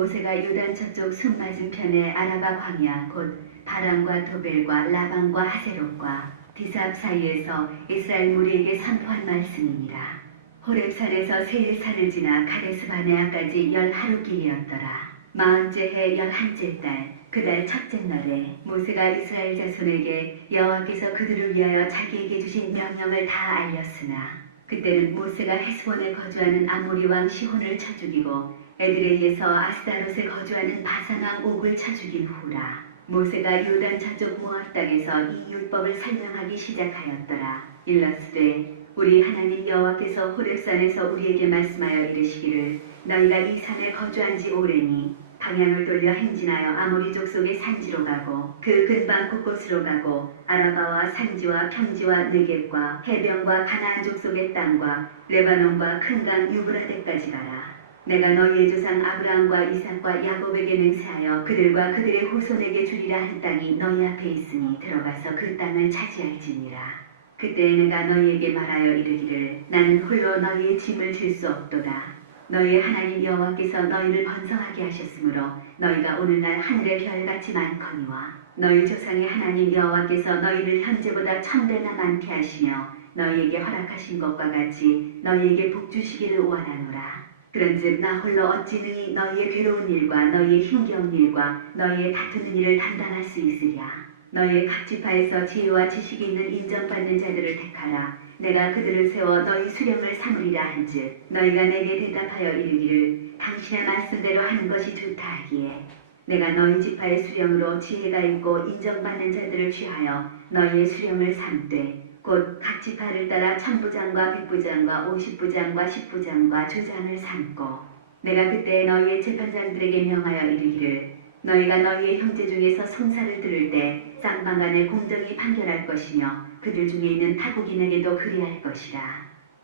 모세가 요단 저쪽 숲 맞은편의 아라바 광야 곧 바람과 도벨과 라방과 하세롯과 디삽 사이에서 이스라엘 무리에게 선포한 말씀이니라. 호렙산에서 세일산을 지나 가데스 바네아까지 10하루길이었더라. 40째 해 11째 달 그 달 첫째 날에 모세가 이스라엘 자손에게 여호와께서 그들을 위하여 자기에게 주신 명령을 다 알렸으나 그때는 모세가 헤스본에 거주하는 아모리 왕 시혼을 쳐 죽이고 에드레이에서 아스다롯에 거주하는 바산 왕 옥을 쳐 죽인 후라. 모세가 요단 저쪽 모압 땅에서 이 율법을 설명하기 시작하였더라. 일러스되 우리 하나님 여호와께서 호렙산에서 우리에게 말씀하여 이르시기를 너희가 이 산에 거주한 지 오래니 방향을 돌려 행진하여 아모리 족속의 산지로 가고 그 근방 곳곳으로 가고 아라바와 산지와 평지와 느겝과 해변과 가나안 족속의 땅과 레바논과 큰 강 유브라데까지 가라. 내가 너희의 조상 아브라함과 이삭과 야곱에게 맹세하여 그들과 그들의 후손에게 주리라 한 땅이 너희 앞에 있으니 들어가서 그 땅을 차지할지니라. 그때 내가 너희에게 말하여 이르기를 나는 홀로 너희의 짐을 질 수 없도다. 너희의 하나님 여호와께서 너희를 번성하게 하셨으므로 너희가 오늘날 하늘의 별같이 많거니와 너희 조상의 하나님 여호와께서 너희를 현재보다 1000배나 많게 하시며 너희에게 허락하신 것과 같이 너희에게 복 주시기를 원하노라. 그런즉 나 홀로 어찌 능히 너희의 괴로운 일과 너희의 힘겨운 일과 너희의 다투는 일을 담당할 수 있으랴. 너희의 각 지파에서 지혜와 지식이 있는 인정받는 자들을 택하라. 내가 그들을 세워 너희 수령을 삼으리라 한즉 너희가 내게 대답하여 이르기를 당신의 말씀대로 하는 것이 좋다 하기에 내가 너희 지파의 수령으로 지혜가 있고 인정받는 자들을 취하여 너희의 수령을 삼되 곧 각 지파를 따라 1000부장과 100부장과 50부장과 10부장과 주장을 삼고 내가 그때 너희의 재판장들에게 명하여 이르기를 너희가 너희의 형제 중에서 송사를 들을 때 쌍방간에 공정히 판결할 것이며 그들 중에 있는 타국인에게도 그리할 것이라.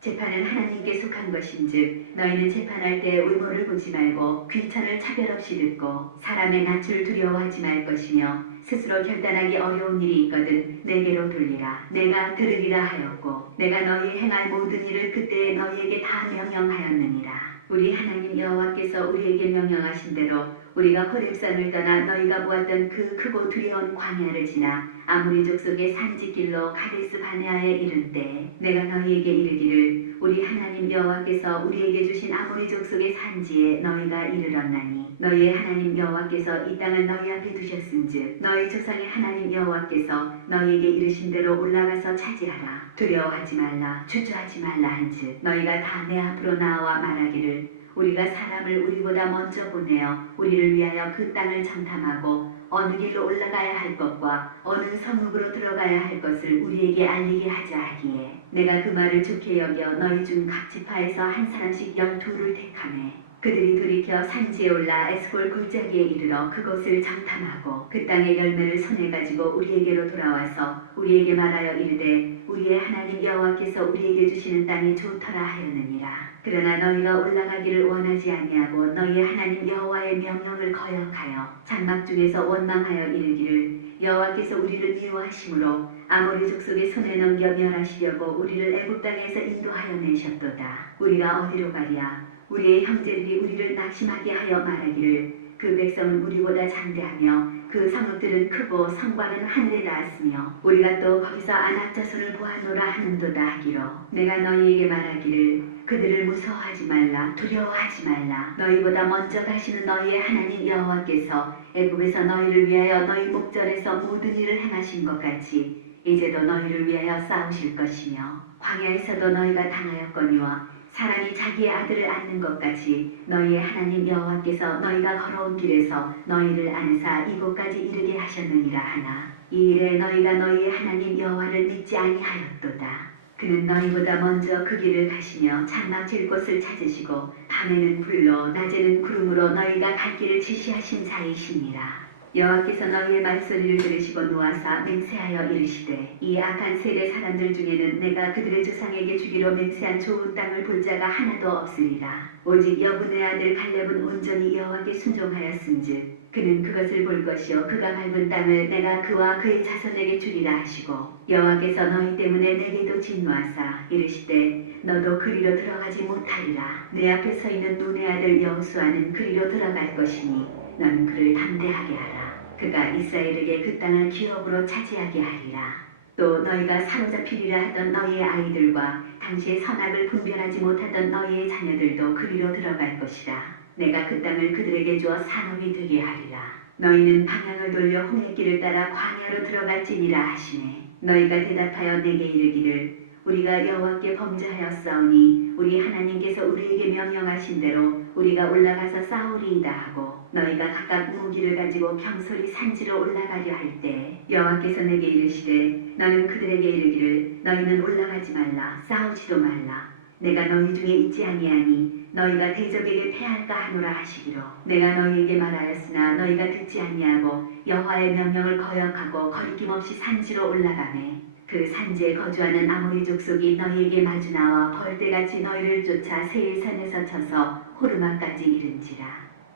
재판은 하나님께 속한 것인즉 너희는 재판할 때 의모를 보지 말고 귀천을 차별 없이 듣고 사람의 낯을 두려워하지 말 것이며 스스로 결단하기 어려운 일이 있거든 내게로 돌리라. 내가 들으리라 하였고 내가 너희 행할 모든 일을 그때에 너희에게 다 명령하였느니라. 우리 하나님 여호와께서 우리에게 명령하신 대로 우리가 호렙산을 떠나 너희가 보았던 그 크고 두려운 광야를 지나 아모리 족속의 산지길로 가데스 바네아에 이른 때 내가 너희에게 이르기를 우리 하나님 여호와께서 우리에게 주신 아모리 족속의 산지에 너희가 이르렀나니 너희의 하나님 여호와께서 이 땅을 너희 앞에 두셨은즉 너희 조상의 하나님 여호와께서 너희에게 이르신 대로 올라가서 차지하라. 두려워하지 말라 주저하지 말라 한즉 너희가 다 내 앞으로 나와 말하기를 우리가 사람을 우리보다 먼저 보내어 우리를 위하여 그 땅을 정탐하고 어느 길로 올라가야 할 것과 어느 성읍으로 들어가야 할 것을 우리에게 알리게 하자 하기에 내가 그 말을 좋게 여겨 너희 중 각 지파에서 한 사람씩 12를 택하매 그들이 돌이켜 산지에 올라 에스골 골짜기에 이르러 그곳을 정탐하고 그 땅의 열매를 손에 가지고 우리에게로 돌아와서 우리에게 말하여 이르되 우리의 하나님 여호와께서 우리에게 주시는 땅이 좋더라 하였느니라. 그러나 너희가 올라가기를 원하지 아니하고 너희의 하나님 여호와의 명령을 거역하여 장막 중에서 원망하여 이르기를 여호와께서 우리를 미워하심으로 아모리 족속의 손에 넘겨 멸하시려고 우리를 애굽 땅에서 인도하여 내셨도다. 우리가 어디로 가랴? 우리의 형제들이 우리를 낙심하게 하여 말하기를 그 백성은 우리보다 장대하며 그 성읍들은 크고 성과는 하늘에 닿았으며 우리가 또 거기서 아낙 자손을 보았노라 하는도다 하기로 내가 너희에게 말하기를 그들을 무서워하지 말라 두려워하지 말라. 너희보다 먼저 가시는 너희의 하나님 여호와께서 애굽에서 너희를 위하여 너희 목전에서 모든 일을 행하신 것 같이 이제도 너희를 위하여 싸우실 것이며 광야에서도 너희가 당하였거니와 사람이 자기의 아들을 안는 것 같이 너희의 하나님 여호와께서 너희가 걸어온 길에서 너희를 안으사 이곳까지 이르게 하셨느니라 하나 이 일에 너희가 너희의 하나님 여호와를 믿지 아니하였도다. 그는 너희보다 먼저 그 길을 가시며 장막 질 곳을 찾으시고 밤에는 불로 낮에는 구름으로 너희가 갈 길을 지시하신 자이시니라. 여호와께서 너희의 말소리를 들으시고 노하사 맹세하여 이르시되 이 악한 세대 사람들 중에는 내가 그들의 조상에게 주기로 맹세한 좋은 땅을 볼 자가 하나도 없으리라. 오직 여분의 아들 갈렙은 온전히 여호와께 순종하였은즉 그는 그것을 볼 것이요 그가 밟은 땅을 내가 그와 그의 자손에게 주리라 하시고 여호와께서 너희 때문에 내게도 진노하사 이르시되 너도 그리로 들어가지 못하리라. 내 앞에 서 있는 눈의 아들 여호수아는 그리로 들어갈 것이니 너는 그를 담대하게 하라. 그가 이스라엘에게 그 땅을 기업으로 차지하게 하리라. 또 너희가 사로잡히리라 하던 너희의 아이들과 당시의 선악을 분별하지 못하던 너희의 자녀들도 그리로 들어갈 것이라. 내가 그 땅을 그들에게 주어 산업이 되게 하리라. 너희는 방향을 돌려 홍해 길을 따라 광야로 들어갈지니라 하시네. 너희가 대답하여 내게 이르기를 우리가 여호와께 범죄하였사오니 우리 하나님께서 우리에게 명령하신 대로 우리가 올라가서 싸우리이다 하고 너희가 각각 무기를 가지고 경솔히 산지로 올라가려 할 때 여호와께서 내게 이르시되 너는 그들에게 이르기를 너희는 올라가지 말라 싸우지도 말라 내가 너희 중에 있지 아니하니 너희가 대적에게 패할까 하노라 하시기로 내가 너희에게 말하였으나 너희가 듣지 아니하고 여호와의 명령을 거역하고 거리낌 없이 산지로 올라가매 그 산지에 거주하는 아모리 족속이 너희에게 마주 나와 벌떼같이 너희를 쫓아 세일산에서 쳐서 호르마까지 이른지라.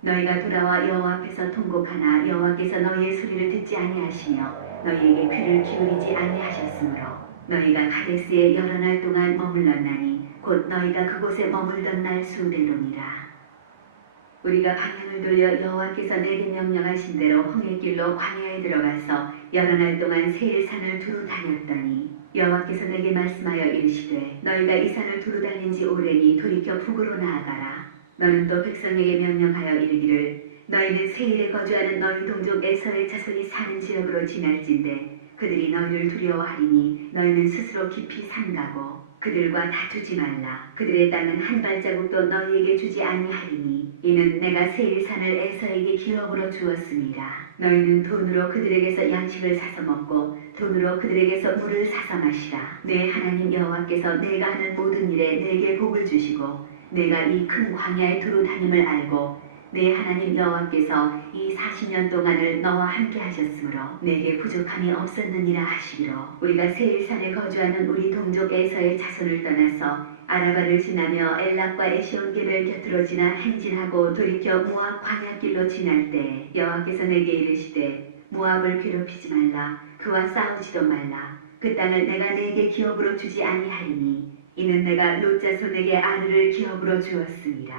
너희가 돌아와 여호와 앞에서 통곡하나 여호와께서 너희의 소리를 듣지 아니하시며 너희에게 귀를 기울이지 아니하셨으므로 너희가 가데스에 여러 날 동안 머물렀나니 곧 너희가 그곳에 머물던 날 수대로니라. 우리가 방향을 돌려 여호와께서 내게 명령하신 대로 홍해길로 광야에 들어가서 여러 날 동안 세일산을 두루 다녔더니 여호와께서 내게 말씀하여 이르시되 너희가 이 산을 두루 다닌 지 오래니 돌이켜 북으로 나아가라. 너는 또 백성에게 명령하여 이르기를 너희는 세일에 거주하는 너희 동족 에서의 자손이 사는 지역으로 지날진대 그들이 너희를 두려워하리니 너희는 스스로 깊이 삼가고 그들과 다투지 말라. 그들의 땅은 한 발자국도 너희에게 주지 아니하리니 이는 내가 세일산을 에서에게 기업으로 주었습니다. 너희는 돈으로 그들에게서 양식을 사서 먹고 돈으로 그들에게서 물을 사서 마시라. 내 하나님 여호와께서 내가 하는 모든 일에 내게 복을 주시고 내가 이 큰 광야에 두루 다님을 알고 내 하나님 여호와께서 이 40년 동안을 너와 함께 하셨으므로 내게 부족함이 없었느니라 하시기로 우리가 세일산에 거주하는 우리 동족 에서의 자손을 떠나서 아라바를 지나며 엘락과 에시온게벨 곁으로 지나 행진하고 돌이켜 모압 광야길로 지날 때 여호와께서 내게 이르시되 모압을 괴롭히지 말라 그와 싸우지도 말라 그 땅을 내가 내게 기업으로 주지 아니하리니 이는 내가 롯 자손에게 아르를 기업으로 주었습니다.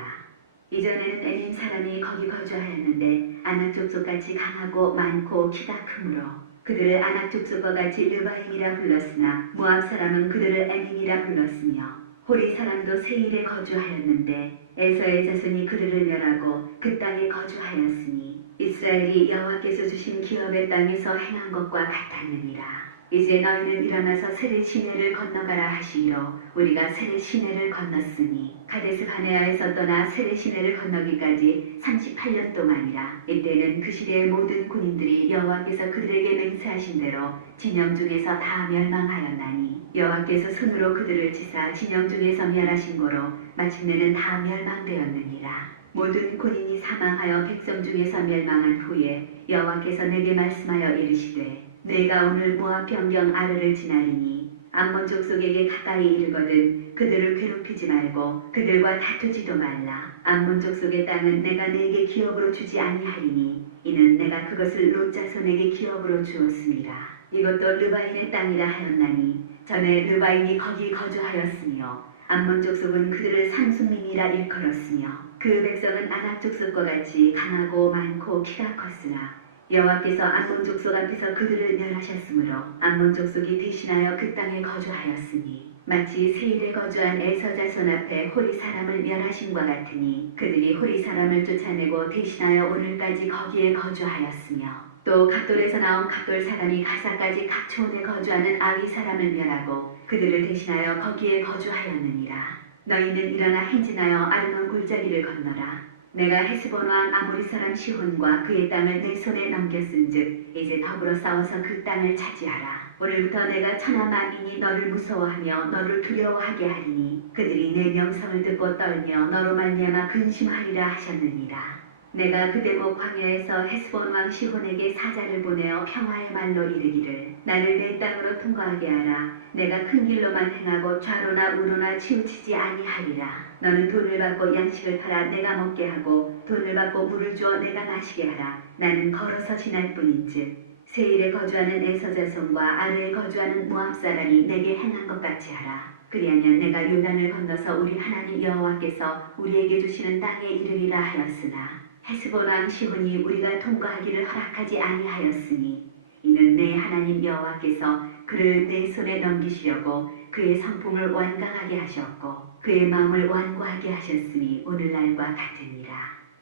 이전에는 에님 사람이 거기 거주하였는데 아낙 족속같이 강하고 많고 키가 크므로 그들을 아낙 족속과 같이 르바임이라 불렀으나 모압 사람은 그들을 에님이라 불렀으며 호리 사람도 세일에 거주하였는데 에서의 자손이 그들을 멸하고 그 땅에 거주하였으니 이스라엘이 여호와께서 주신 기업의 땅에서 행한 것과 같았느니라. 이제 너희는 일어나서 세례 시내를 건너가라 하시기로 우리가 세례 시내를 건넜으니 가데스 바네아에서 떠나 세례 시내를 건너기까지 38년 동안이라. 이때는 그 시대의 모든 군인들이 여호와께서 그들에게 맹세하신 대로 진영 중에서 다 멸망하였나니 여호와께서 손으로 그들을 치사 진영 중에서 멸하신 고로 마침내는 다 멸망되었느니라. 모든 군인이 사망하여 백성 중에서 멸망한 후에 여호와께서 내게 말씀하여 이르시되 내가 오늘 모압 변경 아르를 지나리니 암몬 족속에게 가까이 이르거든 그들을 괴롭히지 말고 그들과 다투지도 말라. 암몬 족속의 땅은 내가 내게 기업으로 주지 아니하리니 이는 내가 그것을 롯 자손에게 기업으로 주었습니다. 이것도 르바인의 땅이라 하였나니 전에 르바인이 거기 거주하였으며 암몬 족속은 그들을 상수민이라 일컬었으며 그 백성은 아낙 족속과 같이 강하고 많고 키가 컸으나 여호와께서 암몬 족속 앞에서 그들을 멸하셨으므로 암몬 족속이 대신하여 그 땅에 거주하였으니 마치 세일에 거주한 에서 자손 앞에 호리 사람을 멸하심과 같으니 그들이 호리 사람을 쫓아내고 대신하여 오늘까지 거기에 거주하였으며 또 각돌에서 나온 각돌 사람이 가사까지 각 초원에 거주하는 아위 사람을 멸하고 그들을 대신하여 거기에 거주하였느니라. 너희는 일어나 행진하여 아르논 골짜기를 건너라. 내가 헤스본 왕 아모리 사람 시혼과 그의 땅을 내 손에 넘겼은즉 이제 더불어 싸워서 그 땅을 차지하라. 오늘부터 내가 천하 만민이 너를 무서워하며 너를 두려워하게 하리니 그들이 내 명성을 듣고 떨며 너로 말미암아 근심하리라 하셨느니라. 내가 그대목 광야에서 헤스본 왕 시혼에게 사자를 보내어 평화의 말로 이르기를 나를 내 땅으로 통과하게 하라. 내가 큰 길로만 행하고 좌로나 우로나 치우치지 아니하리라. 너는 돈을 받고 양식을 팔아 내가 먹게 하고 돈을 받고 물을 주어 내가 마시게 하라. 나는 걸어서 지날 뿐인즉 세일에 거주하는 에서 자손과 아르에 거주하는 모압 사람이 내게 행한 것 같이 하라. 그리하면 내가 요단을 건너서 우리 하나님 여호와께서 우리에게 주시는 땅에 이르리라 하였으나 헤스본 왕 시혼이 우리가 통과하기를 허락하지 아니하였으니 이는 내 하나님 여호와께서 그를 내 손에 넘기시려고 그의 성품을 완강하게 하셨고 그의 마음을 완고하게 하셨으니 오늘날과 같으니라.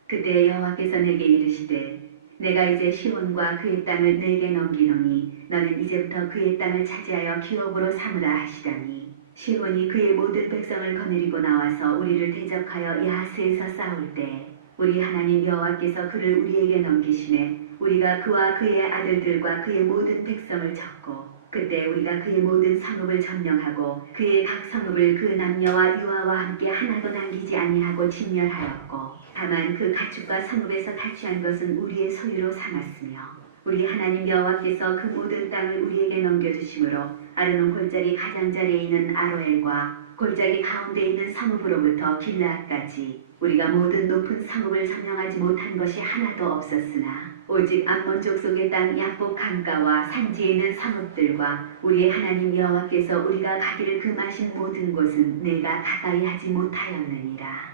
그때 여호와께서 내게 이르시되 내가 이제 시혼과 그의 땅을 내게 넘기노니 너는 이제부터 그의 땅을 차지하여 기업으로 삼으라 하시더니 시혼이 그의 모든 백성을 거느리고 나와서 우리를 대적하여 야하스에서 싸울 때 우리 하나님 여호와께서 그를 우리에게 넘기시매 우리가 그와 그의 아들들과 그의 모든 백성을 쳤고 그때 우리가 그의 모든 성읍을 점령하고 그의 각 성읍을 그 남녀와 유아와 함께 하나도 남기지 아니하고 진멸하였고 다만 그 가축과 성읍에서 탈취한 것은 우리의 소유로 삼았으며 우리 하나님 여호와께서 그 모든 땅을 우리에게 넘겨주심으로 아르논 골짜기 가장자리에 있는 아로엘과 골짜기 가운데 있는 성읍으로부터 길라앗까지 우리가 모든 높은 성읍을 점령하지 못한 것이 하나도 없었으나 오직 암몬 족속의 땅 야복 강가와 산지에 있는 성읍들과 우리의 하나님 여호와께서 우리가 가기를 금하신 모든 곳은 내가 가까이 하지 못하였느니라.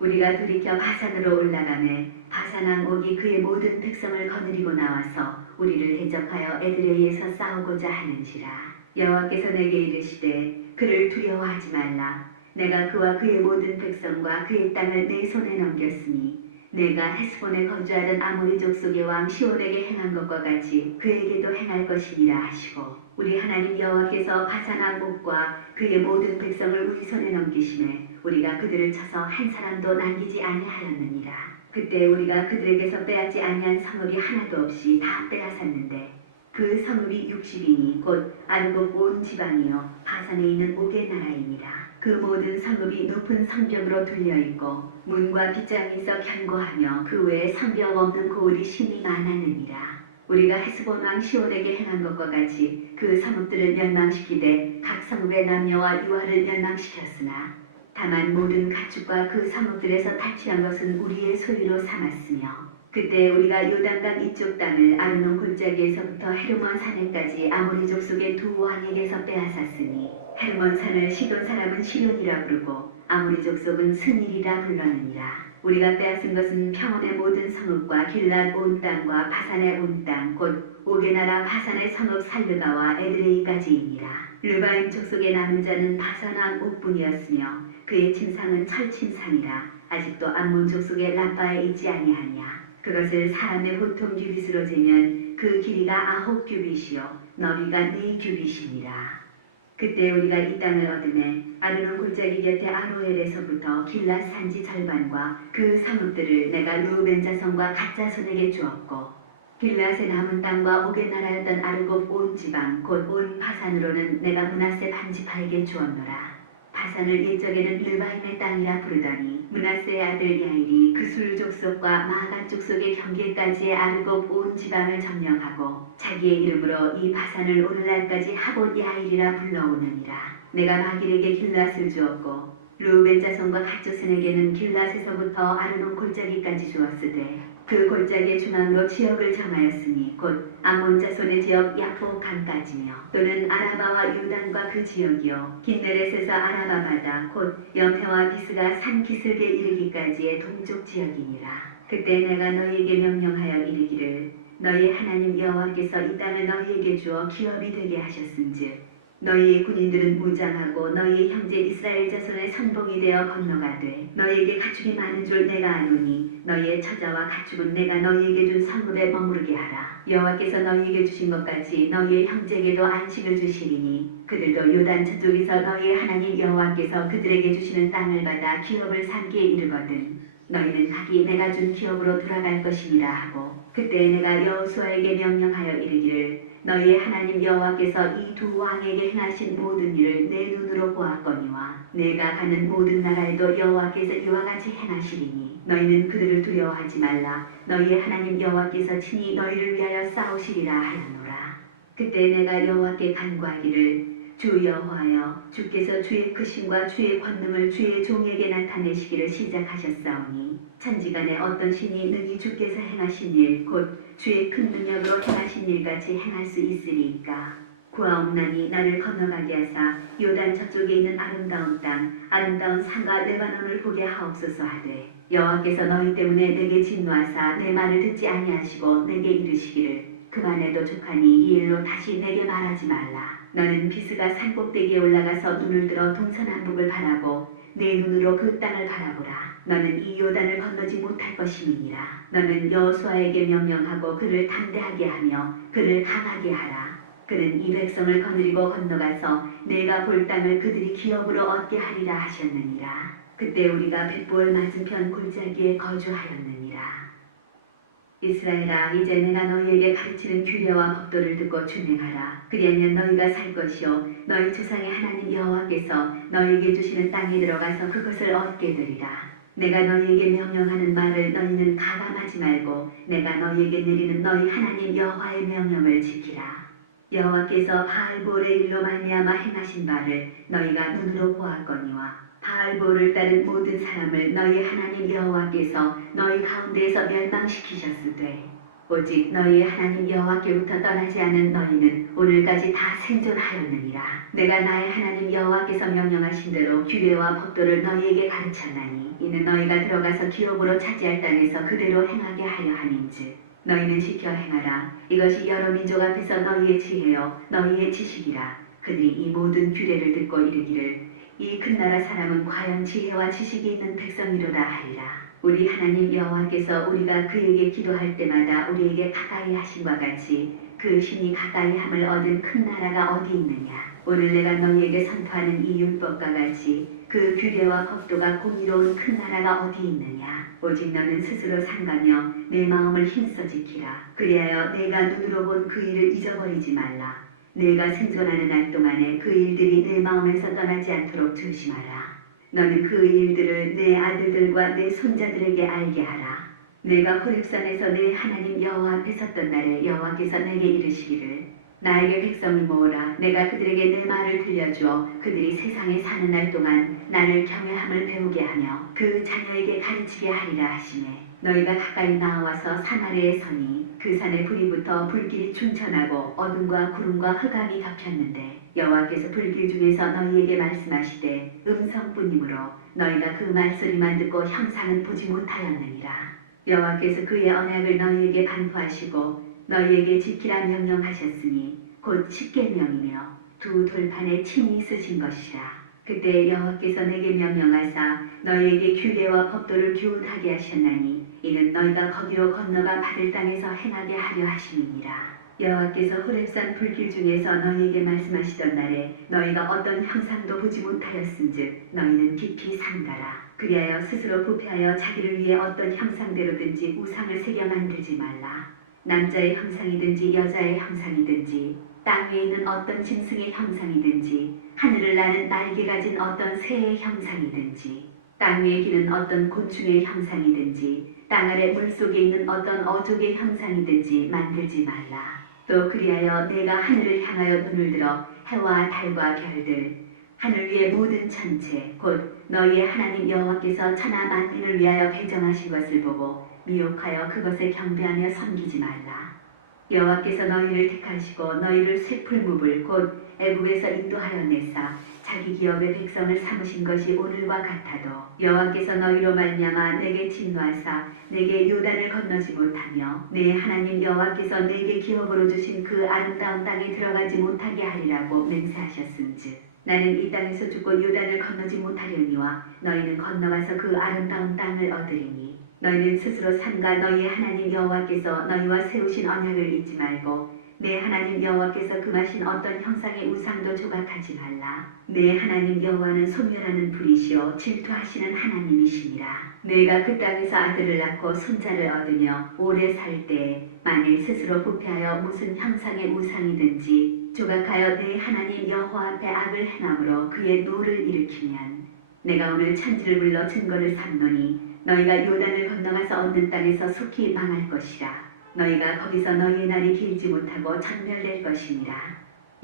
우리가 돌이켜 바산으로 올라가매 바산왕 옥이 그의 모든 백성을 거느리고 나와서 우리를 대적하여 에드레이에서 싸우고자 하는지라. 여호와께서 내게 이르시되 그를 두려워하지 말라. 내가 그와 그의 모든 백성과 그의 땅을 내 손에 넘겼으니 내가 헤스본에 거주하던 아모리 족속의 왕 시온에게 행한 것과 같이 그에게도 행할 것이니라 하시고 우리 하나님 여호와께서 바산왕 옥과 그의 모든 백성을 우리 손에 넘기심에 우리가 그들을 쳐서 한 사람도 남기지 아니하였느니라. 그때 우리가 그들에게서 빼앗지 아니한 성읍이 하나도 없이 다 빼앗았는데 그 성읍이 60이니 곧 아르곱 온 지방이요 바산에 있는 옥의 나라이니라. 그 모든 성읍이 높은 성벽으로 둘려있고 문과 빗장이 있어 견고하며 그 외에 성벽 없는 고을이 심히 많았느니라. 우리가 헤스본 왕 시온에게 행한 것과 같이 그 성읍들을 멸망시키되 각 성읍의 남녀와 유아를 멸망시켰으나 다만 모든 가축과 그 성읍들에서 탈취한 것은 우리의 소유로 삼았으며 그때 우리가 요단강 이쪽 땅을 아르논 골짜기에서부터 헤르몬 산에까지 아모리 족속의 두 왕에게서 빼앗았으니 헤르몬 산을 시돈 사람은 시돈이라 부르고 아모리 족속은 스닐이라 불렀느니라. 우리가 빼앗은 것은 평원의 모든 성읍과 길랏 온 땅과 바산의 온 땅 곧 옥의 나라 바산의 성읍 살르가와 에드레이까지이니라. 르바임 족속의 남은 자는 바산왕 옥뿐이었으며 그의 침상은 철침상이라. 아직도 암몬 족속의 라빠에 있지 아니하냐. 그것을 사람의 보통 규빗으로 재면 그 길이가 9 규빗이요 너비가 4 규빗이니라. 그때 우리가 이 땅을 얻으매 아르논 골짜기 곁에 아로엘에서부터 길랏 산지 절반과 그 성읍들을 내가 루벤 자손과 갓 자손에게 주었고 길랏의 남은 땅과 옥의 나라였던 아르곱 온 지방 곧 온 바산으로는 내가 므낫세 반지파에게 주었노라. 바산을 옛적에는 르바임의 땅이라 부르더니 므낫세의 아들 야일이 그술 족속과 마아간 족속의 경계까지의 아르곱 온 지방을 점령하고 자기의 이름으로 이 바산을 오늘날까지 하봇 야일이라 불러오느니라. 내가 마길에게 길랏을 주었고 루벤 자손과 갓 자손에게는 길랏에서부터 아르논 골짜기까지 주었으되 그 골짜기의 중앙으로 지역을 정하였으니 곧 암몬 자손의 지역 야복 강까지며 또는 아라바와 유단과 그 지역이요 긴네렛에서 아라바 바다 곧 염해와 비스가 산 기슭에 이르기까지의 동쪽 지역이니라. 그때 내가 너희에게 명령하여 이르기를 너희 하나님 여호와께서 이 땅을 너희에게 주어 기업이 되게 하셨은즉 너희의 군인들은 무장하고 너희의 형제 이스라엘 자손의 선봉이 되어 건너가되 너희에게 가축이 많은 줄 내가 아노니 너희의 처자와 가축은 내가 너희에게 준 성읍에 머무르게 하라. 여호와께서 너희에게 주신 것 같이 너희의 형제에게도 안식을 주시리니 그들도 요단 저쪽에서 너희의 하나님 여호와께서 그들에게 주시는 땅을 받아 기업을 삼기에 이르거든 너희는 각이 내가 준 기업으로 돌아갈 것이니라 하고 그때 내가 여호수아에게 명령하여 이르기를 너희의 하나님 여호와께서 이 두 왕에게 행하신 모든 일을 내 눈으로 보았거니와 내가 가는 모든 나라에도 여호와께서 이와 같이 행하시리니 너희는 그들을 두려워하지 말라. 너희의 하나님 여호와께서 친히 너희를 위하여 싸우시리라 하였노라. 그때 내가 여호와께 간구하기를 주 여호와여, 주께서 주의 크심과 주의 권능을 주의 종에게 나타내시기를 시작하셨사오니 천지간에 어떤 신이 능히 주께서 행하신 일 곧 주의 큰 능력으로 행하신 일같이 행할 수 있으리이까. 구하옵나니 나를 건너가게 하사 요단 저쪽에 있는 아름다운 땅 아름다운 산과 레바논을 보게 하옵소서 하되 여호와께서 너희 때문에 내게 진노하사 내 말을 듣지 아니하시고 내게 이르시기를 그만해도 족하니 이 일로 다시 내게 말하지 말라. 너는 비스가 산 꼭대기에 올라가서 눈을 들어 동서남북을 바라고 내 눈으로 그 땅을 바라보라. 너는 이 요단을 건너지 못할 것임이니라. 너는 여호수아에게 명령하고 그를 담대하게 하며 그를 강하게 하라. 그는 이 백성을 거느리고 건너가서 내가 볼 땅을 그들이 기업으로 얻게 하리라 하셨느니라. 그때 우리가 벳보을 맞은편 골짜기에 거주하였느니라. 이스라엘아, 이제 내가 너희에게 가르치는 규례와 법도를 듣고 준행하라. 그리하면 너희가 살 것이요 너희 조상의 하나님 여호와께서 너희에게 주시는 땅에 들어가서 그것을 얻게 되리라. 내가 너희에게 명령하는 말을 너희는 가감하지 말고 내가 너희에게 내리는 너희 하나님 여호와의 명령을 지키라. 여호와께서 바알볼의 일로 말미암아 행하신 바를 너희가 눈으로 보았거니와 바알볼을 따른 모든 사람을 너희 하나님 여호와께서 너희 가운데에서 멸망시키셨으되 오직 너희 하나님 여호와께부터 떠나지 않은 너희는 오늘까지 다 생존하였느니라. 내가 나의 하나님 여호와께서 명령하신 대로 규례와 법도를 너희에게 가르쳤나니 이는 너희가 들어가서 기업으로 차지할 땅에서 그대로 행하게 하려 함인즉 너희는 지켜 행하라. 이것이 여러 민족 앞에서 너희의 지혜요 너희의 지식이라. 그들이 이 모든 규례를 듣고 이르기를 이 큰 나라 사람은 과연 지혜와 지식이 있는 백성이로다 하리라. 우리 하나님 여호와께서 우리가 그에게 기도할 때마다 우리에게 가까이 하심과 같이 그 신이 가까이 함을 얻은 큰 나라가 어디 있느냐. 오늘 내가 너희에게 선포하는 이 율법과 같이 그 규례와 법도가 공의로운 큰 나라가 어디 있느냐. 오직 너는 스스로 상가며 내 마음을 힘써 지키라. 그리하여 내가 눈으로 본 그 일을 잊어버리지 말라. 내가 생존하는 날 동안에 그 일들이 내 마음에서 떠나지 않도록 조심하라. 너는 그 일들을 내 아들들과 내 손자들에게 알게 하라. 내가 호렙산에서 내 하나님 여호와 앞에 섰던 날에 여호와께서 내게 이르시기를 나에게 백성을 모으라. 내가 그들에게 내 말을 들려주어 그들이 세상에 사는 날 동안 나를 경외함을 배우게 하며 그 자녀에게 가르치게 하리라 하시매 너희가 가까이 나와서 산 아래에 서니 그 산에 불이 붙어 불길이 충천하고 어둠과 구름과 흑암이 덮였는데 여호와께서 불길 중에서 너희에게 말씀하시되 음성뿐이므로 너희가 그 말소리만 듣고 형상은 보지 못하였느니라. 여호와께서 그의 언약을 너희에게 반포하시고 너희에게 지키라 명령하셨으니 곧 십계명이며 두 돌판에 침이 쓰신 것이라. 그때 여호와께서 내게 명령하사 너희에게 규례와 법도를 교훈하게 하셨나니 이는 너희가 거기로 건너가 받을 땅에서 행하게 하려 하심이니라. 여호와께서 호렙산 불길 중에서 너희에게 말씀하시던 날에 너희가 어떤 형상도 보지 못하였은즉 너희는 깊이 상가라. 그리하여 스스로 부패하여 자기를 위해 어떤 형상대로든지 우상을 새겨 만들지 말라. 남자의 형상이든지 여자의 형상이든지 땅 위에 있는 어떤 짐승의 형상이든지 하늘을 나는 날개 가진 어떤 새의 형상이든지 땅 위에 기는 어떤 곤충의 형상이든지 땅 아래 물속에 있는 어떤 어족의 형상이든지 만들지 말라. 또 그리하여 내가 하늘을 향하여 눈을 들어 해와 달과 별들 하늘 위의 모든 천체 곧 너희의 하나님 여호와께서 천하 만민을 위하여 배정하신 것을 보고 미혹하여 그것에 경배하며 섬기지 말라. 여호와께서 너희를 택하시고 너희를 쇠풀무불 곧 애국에서 인도하여 내사 자기 기업의 백성을 삼으신 것이 오늘과 같아도 여호와께서 너희로 말미암아 내게 진노하사 내게 요단을 건너지 못하며 내 하나님 여호와께서 내게 기업으로 주신 그 아름다운 땅에 들어가지 못하게 하리라고 맹세하셨은즉 나는 이 땅에서 죽고 요단을 건너지 못하려니와 너희는 건너가서 그 아름다운 땅을 얻으리니 너희는 스스로 삼가 너희의 하나님 여호와께서 너희와 세우신 언약을 잊지 말고 내 하나님 여호와께서 금하신 어떤 형상의 우상도 조각하지 말라. 내 하나님 여호와는 소멸하는 불이시요 질투하시는 하나님이시니라. 내가 그 땅에서 아들을 낳고 손자를 얻으며 오래 살 때에 만일 스스로 부패하여 무슨 형상의 우상이든지 조각하여 내 하나님 여호와 앞에 악을 행함으로 그의 노를 일으키면 내가 오늘 천지를 불러 증거를 삼노니 너희가 요단을 건너가서 얻는 땅에서 속히 망할 것이라. 너희가 거기서 너희의 날이 길지 못하고 전멸될 것이니라.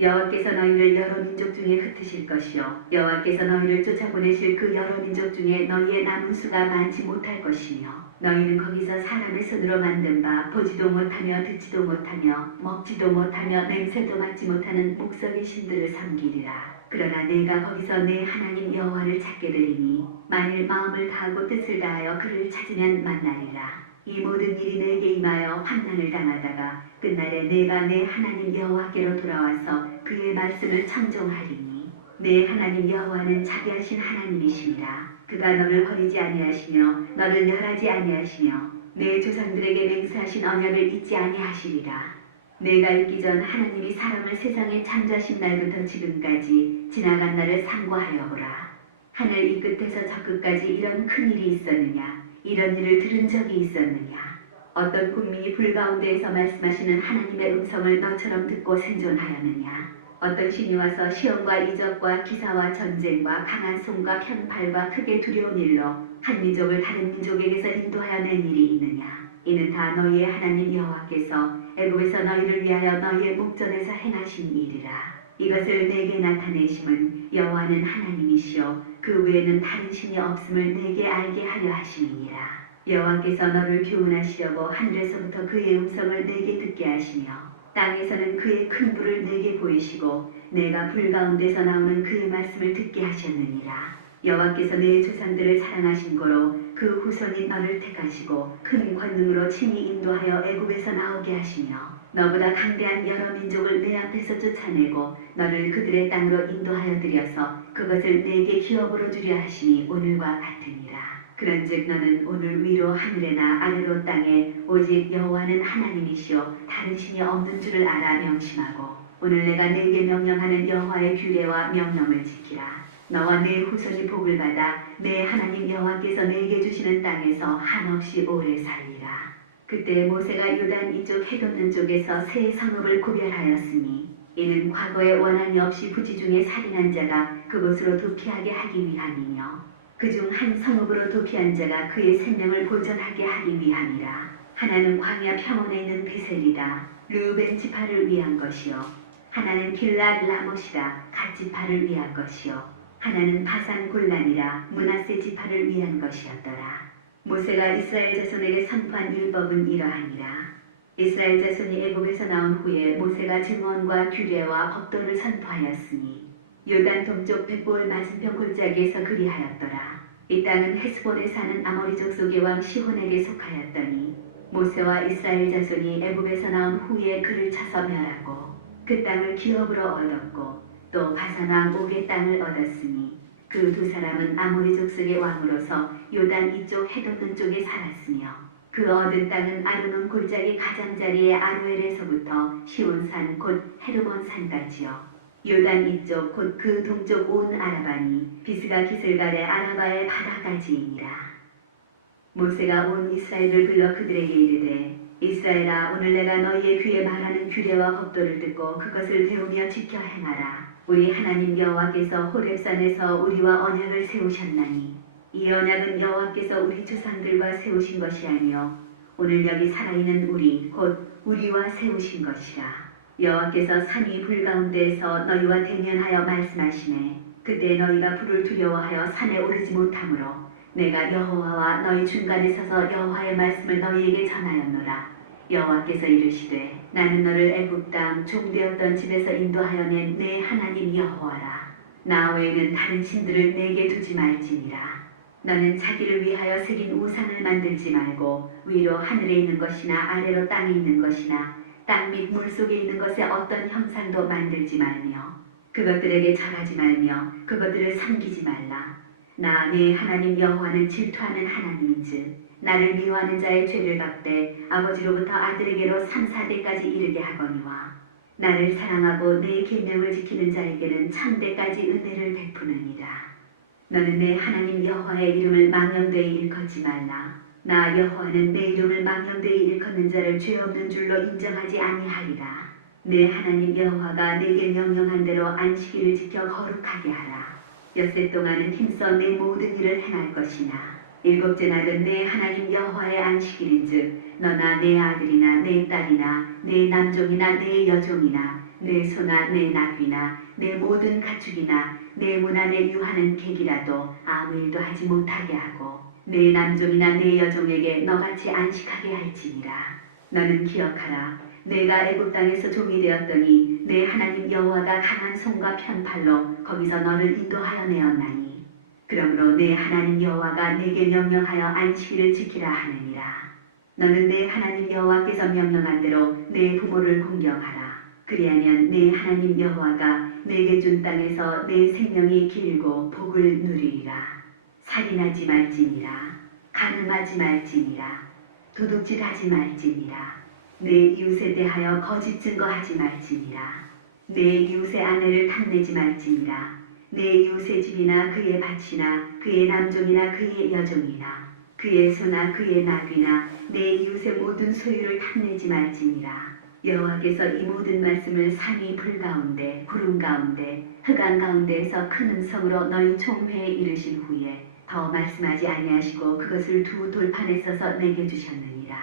여호와께서 너희를 여러 민족 중에 흩으실 것이요 여호와께서 너희를 쫓아보내실 그 여러 민족 중에 너희의 남은 수가 많지 못할 것이며 너희는 거기서 사람의 손으로 만든 바 보지도 못하며 듣지도 못하며 먹지도 못하며 냄새도 맡지 못하는 목석의 신들을 섬기리라. 그러나 내가 거기서 내 하나님 여호와를 찾게 되리니 만일 마음을 다하고 뜻을 다하여 그를 찾으면 만나리라. 이 모든 일이 내게 임하여 환난을 당하다가 끝날에 내가 내 하나님 여호와께로 돌아와서 그의 말씀을 청종하리니 내 하나님 여호와는 자비하신 하나님이시니라. 그가 너를 버리지 아니하시며 너를 멸하지 아니하시며 내 조상들에게 맹세하신 언약을 잊지 아니하시리라. 내가 있기 전 하나님이 사람을 세상에 창조하신 날부터 지금까지 지나간 날을 상고하여 보라. 하늘 이 끝에서 저 끝까지 이런 큰 일이 있었느냐? 이런 일을 들은 적이 있었느냐? 어떤 군민이 불 가운데에서 말씀하시는 하나님의 음성을 너처럼 듣고 생존하였느냐? 어떤 신이 와서 시험과 이적과 기사와 전쟁과 강한 손과 편팔과 크게 두려운 일로 한 민족을 다른 민족에게서 인도하여 낸 일이 있느냐? 이는 다 너희의 하나님 여호와께서 애굽에서 너희를 위하여 너희의 목전에서 행하신 일이라. 이것을 내게 나타내심은 여호와는 하나님이시요 그 외에는 다른 신이 없음을 내게 알게 하려 하심이니라. 여호와께서 너를 교훈하시려고 하늘에서부터 그의 음성을 내게 듣게 하시며 땅에서는 그의 큰 불을 내게 보이시고 내가 불 가운데서 나오는 그의 말씀을 듣게 하셨느니라. 여호와께서 내 조상들을 사랑하신 고로 그 후손이 너를 택하시고 큰 권능으로 친히 인도하여 애굽에서 나오게 하시며 너보다 강대한 여러 민족을 내 앞에서 쫓아내고 너를 그들의 땅으로 인도하여 들여서 그것을 내게 기업으로 주려 하시니 오늘과 같으니라. 그런즉 너는 오늘 위로 하늘에나 아래로 땅에 오직 여호와는 하나님이시요 다른 신이 없는 줄을 알아 명심하고 오늘 내가 내게 명령하는 여호와의 규례와 명령을 지키라. 너와 내 후손이 복을 받아 내 하나님 여호와께서 내게 주시는 땅에서 한없이 오래 살리라. 그때 모세가 요단 이쪽 해돋는 쪽에서 세 성읍을 구별하였으니 이는 과거에 원한이 없이 부지 중에 살인한 자가 그곳으로 도피하게 하기 위함이며 그중 한 성읍으로 도피한 자가 그의 생명을 보전하게 하기 위함이라. 하나는 광야 평원에 있는 베셀이라 르우벤 지파를 위한 것이요 하나는 길랏 라못이라 갓 지파를 위한 것이요 하나는 바산 골란이라 므낫세 지파를 위한 것이었더라. 모세가 이스라엘 자손에게 선포한 율법은 이러하니라. 이스라엘 자손이 애굽에서 나온 후에 모세가 증언과 규례와 법도를 선포하였으니 요단 동쪽 벳볼 맞은편 골짜기에서 그리하였더라. 이 땅은 헤스본에 사는 아모리족 속의 왕 시혼에게 속하였더니 모세와 이스라엘 자손이 애굽에서 나온 후에 그를 쳐서 멸하고 그 땅을 기업으로 얻었고 또 바산 왕 옥의 땅을 얻었으니 그 두 사람은 아모리 족속의 왕으로서 요단 이쪽 해돋는 쪽에 살았으며 그 얻은 땅은 아르논 골짜기 가장자리의 아루엘에서부터 시온산 곧 헤르몬산까지요 요단 이쪽 곧 그 동쪽 온 아라바니 비스가 기슬갈의 아라바의 바다까지이니라. 모세가 온 이스라엘을 불러 그들에게 이르되 이스라엘아 오늘 내가 너희의 귀에 말하는 규례와 법도를 듣고 그것을 배우며 지켜 행하라. 우리 하나님 여호와께서 호렙산에서 우리와 언약을 세우셨나니 이 언약은 여호와께서 우리 조상들과 세우신 것이 아니요 오늘 여기 살아있는 우리 곧 우리와 세우신 것이라. 여호와께서 산 위 불 가운데에서 너희와 대면하여 말씀하시매 그때 너희가 불을 두려워하여 산에 오르지 못하므로 내가 여호와와 너희 중간에 서서 여호와의 말씀을 너희에게 전하였노라. 여호와께서 이르시되 나는 너를 애굽 땅 종되었던 집에서 인도하여 낸 내 하나님 여호와라. 나 외에는 다른 신들을 내게 두지 말지니라. 너는 자기를 위하여 새긴 우상을 만들지 말고 위로 하늘에 있는 것이나 아래로 땅에 있는 것이나 땅 및 물속에 있는 것에 어떤 형상도 만들지 말며 그것들에게 절하지 말며 그것들을 섬기지 말라. 나 내 하나님 여호와는 질투하는 하나님인즉 나를 미워하는 자의 죄를 갚되 아버지로부터 아들에게로 3, 4대까지 이르게 하거니와 나를 사랑하고 내 계명을 지키는 자에게는 천대까지 은혜를 베푸느니라. 너는 내 하나님 여호와의 이름을 망령되이 일컫지 말라. 나 여호와는 내 이름을 망령되이 일컫는 자를 죄 없는 줄로 인정하지 아니하리라. 내 하나님 여호와가 내게 명령한 대로 안식일을 지켜 거룩하게 하라. 엿새 동안은 힘써 내 모든 일을 행할 것이나 일곱째 날은 내 하나님 여호와의 안식일인즉 너나 내 아들이나 내 딸이나 내 남종이나 내 여종이나 내 소나 내 낙귀나 내 모든 가축이나 내 문화 내 유하는 객이라도 아무 일도 하지 못하게 하고 내 남종이나 내 여종에게 너같이 안식하게 할지니라. 너는 기억하라. 내가 애굽 땅에서 종이 되었더니 내 하나님 여호와가 강한 손과 편팔로 거기서 너를 인도하여 내었나니 그러므로 내 하나님 여호와가 내게 명령하여 안식일을 지키라 하느니라. 너는 내 하나님 여호와께서 명령한 대로 내 부모를 공경하라. 그리하면 내 하나님 여호와가 내게 준 땅에서 내 생명이 길고 복을 누리리라. 살인하지 말지니라. 간음하지 말지니라. 도둑질하지 말지니라. 내 이웃에 대하여 거짓 증거하지 말지니라. 내 이웃의 아내를 탐내지 말지니라. 내 이웃의 집이나 그의 밭이나 그의 남종이나 그의 여종이나 그의 소나 그의 낙이나 내 이웃의 모든 소유를 탐내지 말지니라. 여호와께서 이 모든 말씀을 산이 불 가운데 구름 가운데 흑암 가운데에서 큰 음성으로 너희 총회에 이르신 후에 더 말씀하지 아니하시고 그것을 두 돌판에 써서 내게 주셨느니라.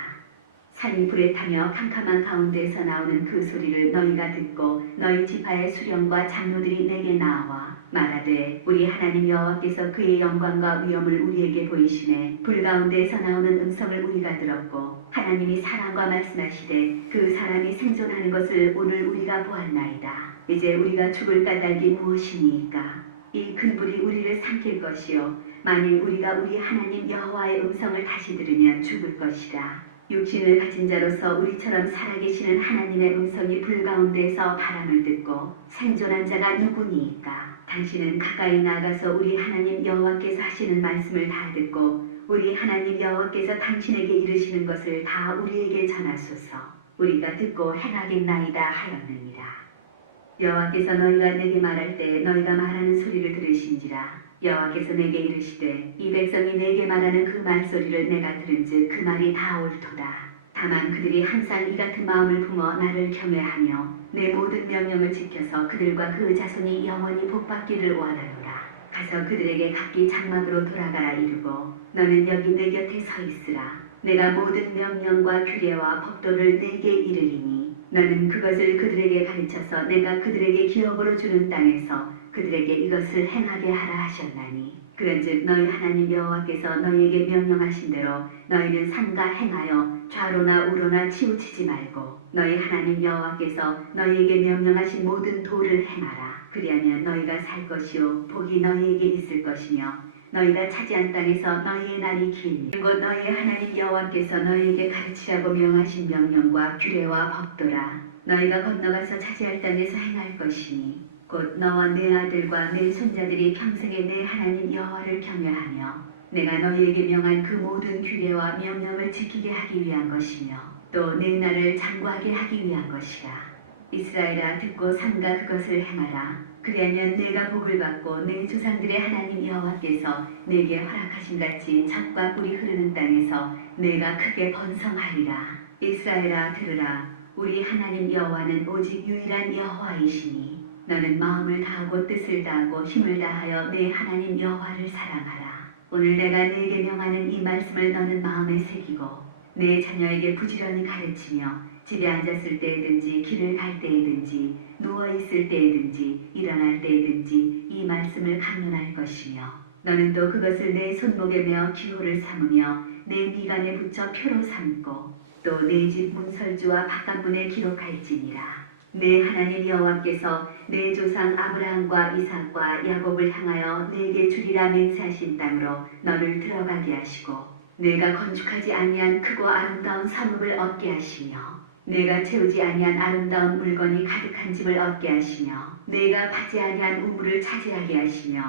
산이 불에 타며 캄캄한 가운데에서 나오는 그 소리를 너희가 듣고 너희 지파의 수령과 장로들이 내게 나와 말하되 우리 하나님 여호와께서 그의 영광과 위엄을 우리에게 보이시매 불 가운데에서 나오는 음성을 우리가 들었고 하나님이 사람과 말씀하시되 그 사람이 생존하는 것을 오늘 우리가 보았나이다. 이제 우리가 죽을 까닭이 무엇이니까? 이 큰 불이 우리를 삼킬 것이요 만일 우리가 우리 하나님 여호와의 음성을 다시 들으면 죽을 것이라. 육신을 가진 자로서 우리처럼 살아계시는 하나님의 음성이 불 가운데에서 바람을 듣고 생존한 자가 누구니까? 당신은 가까이 나가서 우리 하나님 여호와께서 하시는 말씀을 다 듣고 우리 하나님 여호와께서 당신에게 이르시는 것을 다 우리에게 전하소서. 우리가 듣고 행하겠나이다 하였느니라. 여호와께서 너희가 내게 말할 때 너희가 말하는 소리를 들으신지라. 여호와께서 내게 이르시되 이 백성이 내게 말하는 그 말소리를 내가 들은즉 그 말이 다 옳도다. 다만 그들이 항상 이 같은 마음을 품어 나를 경외하며 내 모든 명령을 지켜서 그들과 그 자손이 영원히 복받기를 원하노라. 가서 그들에게 각기 장막으로 돌아가라 이르고 너는 여기 내 곁에 서 있으라. 내가 모든 명령과 규례와 법도를 내게 이르리니 너는 그것을 그들에게 가르쳐서 내가 그들에게 기업으로 주는 땅에서 그들에게 이것을 행하게 하라 하셨나니 그런즉 너희 하나님 여호와께서 너희에게 명령하신 대로 너희는 삼가 행하여 좌로나 우로나 치우치지 말고 너희 하나님 여호와께서 너희에게 명령하신 모든 도를 행하라. 그리하면 너희가 살 것이요 복이 너희에게 있을 것이며 너희가 차지한 땅에서 너희의 날이 길니 곧 너희 하나님 여호와께서 너희에게 가르치라고 명하신 명령과 규례와 법도라. 너희가 건너가서 차지할 땅에서 행할 것이니 곧 너와 내 아들과 내 손자들이 평생에 내 하나님 여호와를 경외하며 내가 너희에게 명한 그 모든 규례와 명령을 지키게 하기 위한 것이며 또 내 날을 장구하게 하기 위한 것이라. 이스라엘아 듣고 삼가 그것을 행하라. 그리하면 내가 복을 받고 내 조상들의 하나님 여호와께서 내게 허락하신 같이 젖과 꿀이 흐르는 땅에서 내가 크게 번성하리라. 이스라엘아 들으라. 우리 하나님 여호와는 오직 유일한 여호와이시니 너는 마음을 다하고 뜻을 다하고 힘을 다하여 내 하나님 여호와를 사랑하라. 오늘 내가 네게 명하는 이 말씀을 너는 마음에 새기고 내 자녀에게 부지런히 가르치며 집에 앉았을 때에든지 길을 갈 때에든지 누워있을 때에든지 일어날 때에든지 이 말씀을 강론할 것이며 너는 또 그것을 내 손목에 메어 기호를 삼으며 내 미간에 붙여 표로 삼고 또 내 집 문설주와 바깥문에 기록할지니라. 내 하나님 여호와께서 내 조상 아브라함과 이삭과 야곱을 향하여 내게 주리라 맹세하신 땅으로 너를 들어가게 하시고 내가 건축하지 아니한 크고 아름다운 성읍을 얻게 하시며 내가 채우지 아니한 아름다운 물건이 가득한 집을 얻게 하시며 내가 파지 아니한 우물을 차지하게 하시며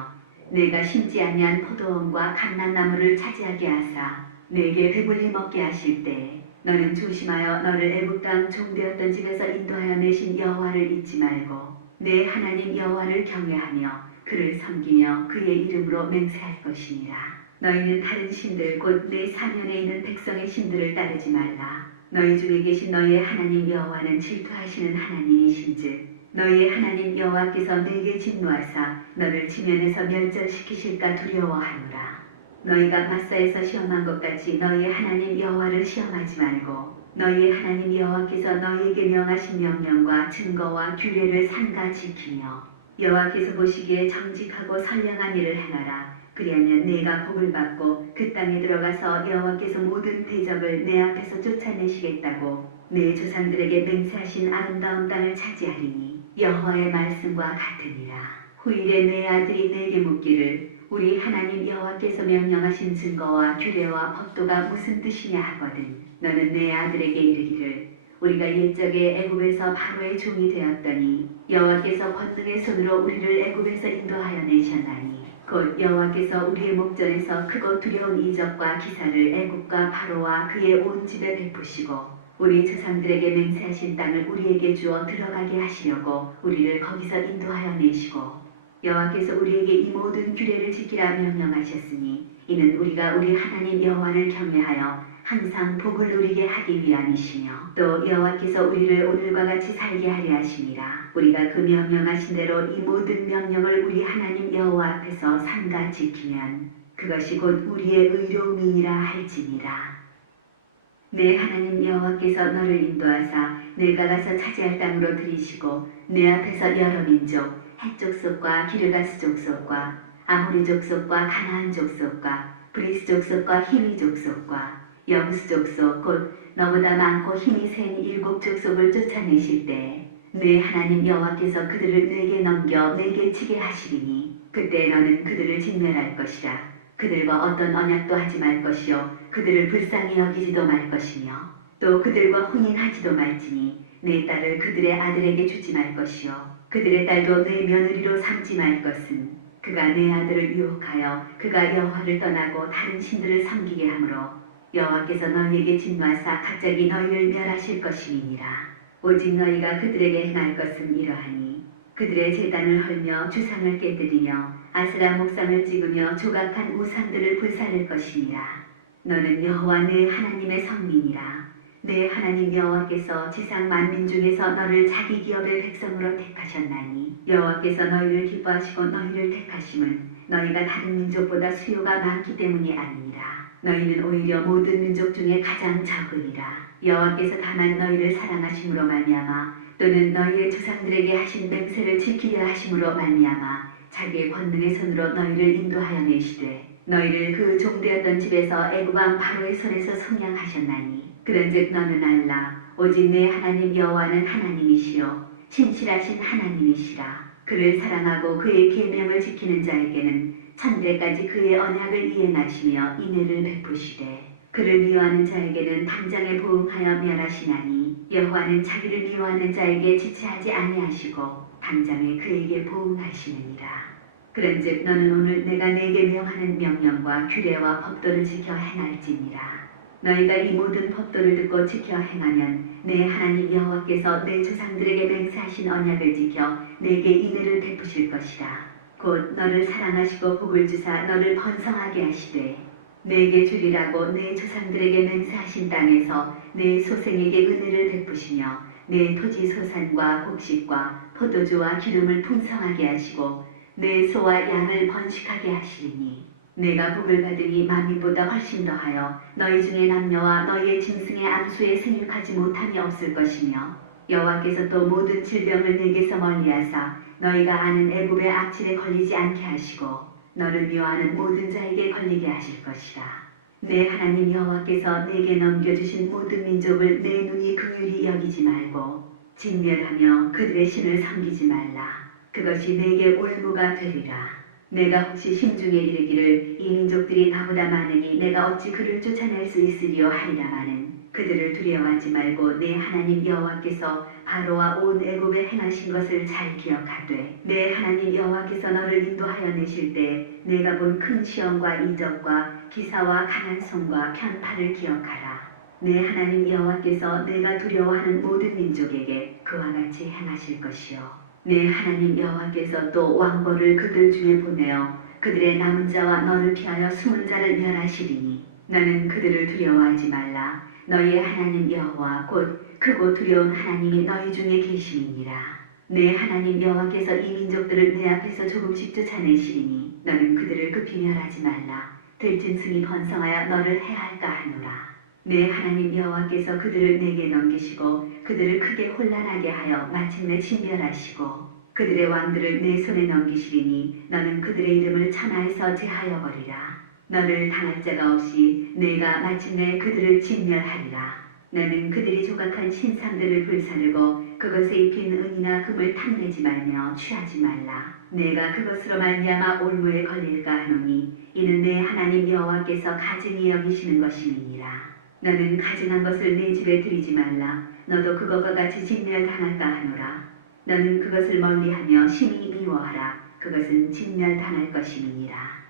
내가 심지 아니한 포도원과 감람나무를 차지하게 하사 내게 배불리 먹게 하실 때 너는 조심하여 너를 애굽 땅 종되었던 집에서 인도하여 내신 여호와를 잊지 말고 내 하나님 여호와를 경외하며 그를 섬기며 그의 이름으로 맹세할 것이니라. 너희는 다른 신들 곧 내 사면에 있는 백성의 신들을 따르지 말라. 너희 중에 계신 너희의 하나님 여호와는 질투하시는 하나님이신즉 너희의 하나님 여호와께서 너희에게 진노하사 너를 지면에서 멸절시키실까 두려워하노라. 너희가 마사에서 시험한 것 같이 너희의 하나님 여호와를 시험하지 말고 너희의 하나님 여호와께서 너희에게 명하신 명령과 증거와 규례를 삼가 지키며 여호와께서 보시기에 정직하고 선량한 일을 행하라. 그리하면 내가 복을 받고 그 땅에 들어가서 여호와께서 모든 대적을 내 앞에서 쫓아내시겠다고 내 조상들에게 맹세하신 아름다운 땅을 차지하리니 여호와의 말씀과 같으니라. 후일에 내 아들이 내게 묻기를 우리 하나님 여호와께서 명령하신 증거와 규례와 법도가 무슨 뜻이냐 하거든 너는 내 아들에게 이르기를 우리가 옛적에 애굽에서 바로의 종이 되었더니 여호와께서 권능의 손으로 우리를 애굽에서 인도하여 내셨나니 곧 여호와께서 우리의 목전에서 크고 두려운 이적과 기사를 애굽과 바로와 그의 온 집에 베푸시고 우리 조상들에게 맹세하신 땅을 우리에게 주어 들어가게 하시려고 우리를 거기서 인도하여 내시고 여호와께서 우리에게 이 모든 규례를 지키라 명령하셨으니 이는 우리가 우리 하나님 여호와를 경외하여 항상 복을 누리게 하기 위함이시며 또 여호와께서 우리를 오늘과 같이 살게 하려 하심이라. 우리가 그 명령하신 대로 이 모든 명령을 우리 하나님 여호와 앞에서 삼가 지키면 그것이 곧 우리의 의로움이니라 할지니라. 내 하나님 여호와께서 너를 인도하사 내가 가서 차지할 땅으로 들이시고 내 앞에서 여러 민족 헷 족속과 기르가스 족속과 아모리 족속과 가나안 족속과 브리스 족속과 히미 족속과 여부스 족속 곧 너보다 많고 힘이 센 7 족속을 쫓아내실 때 내 하나님 여호와께서 그들을 내게 넘겨 내게 치게 하시리니 그때 너는 그들을 진멸할 것이라. 그들과 어떤 언약도 하지 말 것이요 그들을 불쌍히 여기지도 말 것이며 또 그들과 혼인하지도 말지니 내 딸을 그들의 아들에게 주지 말 것이요 그들의 딸도 내 며느리로 삼지 말 것은 그가 내 아들을 유혹하여 그가 여호와를 떠나고 다른 신들을 섬기게 하므로 여호와께서 너희에게 진노하사 갑자기 너희를 멸하실 것임이니라. 오직 너희가 그들에게 행할 것은 이러하니 그들의 제단을 헐며 주상을 깨뜨리며 아스라 목상을 찍으며 조각한 우상들을 불사를 것이니라. 너는 여호와 내 하나님의 성민이라. 내 하나님 여호와께서 지상 만민 중에서 너를 자기 기업의 백성으로 택하셨나니 여호와께서 너희를 기뻐하시고 너희를 택하심은 너희가 다른 민족보다 수요가 많기 때문이 아니니라. 너희는 오히려 모든 민족 중에 가장 적으리라. 여호와께서 다만 너희를 사랑하심으로 말미암아 또는 너희의 조상들에게 하신 맹세를 지키려 하심으로 말미암아 자기의 권능의 손으로 너희를 인도하여 내시되 너희를 그 종되었던 집에서 애굽 왕 바로의 손에서 속량하셨나니 그런즉 너는 알라 오직 내 하나님 여호와는 하나님이시요 신실하신 하나님이시라. 그를 사랑하고 그의 계명을 지키는 자에게는 천대까지 그의 언약을 이행하시며 인애를 베푸시되 그를 미워하는 자에게는 당장에 보응하여 멸하시나니 여호와는 자기를 미워하는 자에게 지체하지 아니하시고 당장에 그에게 보응하시느니라. 그런즉 너는 오늘 내가 내게 명하는 명령과 규례와 법도를 지켜 행할지니라. 너희가 이 모든 법도를 듣고 지켜 행하면 내 하나님 여호와께서 내 조상들에게 맹세하신 언약을 지켜 내게 인애를 베푸실 것이라. 곧 너를 사랑하시고 복을 주사 너를 번성하게 하시되 내게 주리라고 내 조상들에게 맹세하신 땅에서 내 소생에게 은혜를 베푸시며 내 토지 소산과 곡식과 포도주와 기름을 풍성하게 하시고 내 소와 양을 번식하게 하시리니 내가 복을 받으니 만민보다 훨씬 더하여 너희 중에 남녀와 너희의 짐승의 암수에 생육하지 못함이 없을 것이며 여호와께서 또 모든 질병을 내게서 멀리하사 너희가 아는 애굽의 악질에 걸리지 않게 하시고 너를 미워하는 모든 자에게 걸리게 하실 것이라. 내 하나님 여호와께서 내게 넘겨주신 모든 민족을 내 눈이 긍휼히 여기지 말고 진멸하며 그들의 신을 섬기지 말라. 그것이 내게 올무가 되리라. 내가 혹시 심중에 이르기를 이 민족들이 나보다 많으니 내가 어찌 그를 쫓아낼 수 있으리요 하리라마는 그들을 두려워하지 말고 내 하나님 여호와께서 바로와 온 애굽에 행하신 것을 잘 기억하되 내 하나님 여호와께서 너를 인도하여 내실 때 내가 본 큰 시험과 이적과 기사와 강한 손과 편팔을 기억하라. 내 하나님 여호와께서 내가 두려워하는 모든 민족에게 그와 같이 행하실 것이요 내 하나님 여호와께서 또 왕벌을 그들 중에 보내어 그들의 남은 자와 너를 피하여 숨은 자를 멸하시리니 너는 그들을 두려워하지 말라. 너희의 하나님 여호와 곧 크고 두려운 하나님이 너희 중에 계심이니라. 내 하나님 여호와께서 이 민족들을 내 앞에서 조금씩 쫓아내시리니 너는 그들을 급히 멸하지 말라. 들짐승이 번성하여 너를 해할까 하노라. 내 하나님 여호와께서 그들을 내게 넘기시고 그들을 크게 혼란하게 하여 마침내 진멸하시고 그들의 왕들을 내 손에 넘기시리니 너는 그들의 이름을 천하에서 제하여 버리라. 너를 당할 자가 없이 내가 마침내 그들을 진멸하리라. 너는 그들이 조각한 신상들을 불사르고 그것에 입힌 은이나 금을 탐내지 말며 취하지 말라. 내가 그것으로 말미암아 올무에 걸릴까 하노니 이는 내 하나님 여호와께서 가증히 여기시는 것임이니라. 너는 가증한 것을 내 집에 들이지 말라. 너도 그것과 같이 진멸당할까 하노라. 너는 그것을 멀리하며 심히 미워하라. 그것은 진멸당할 것임이니라.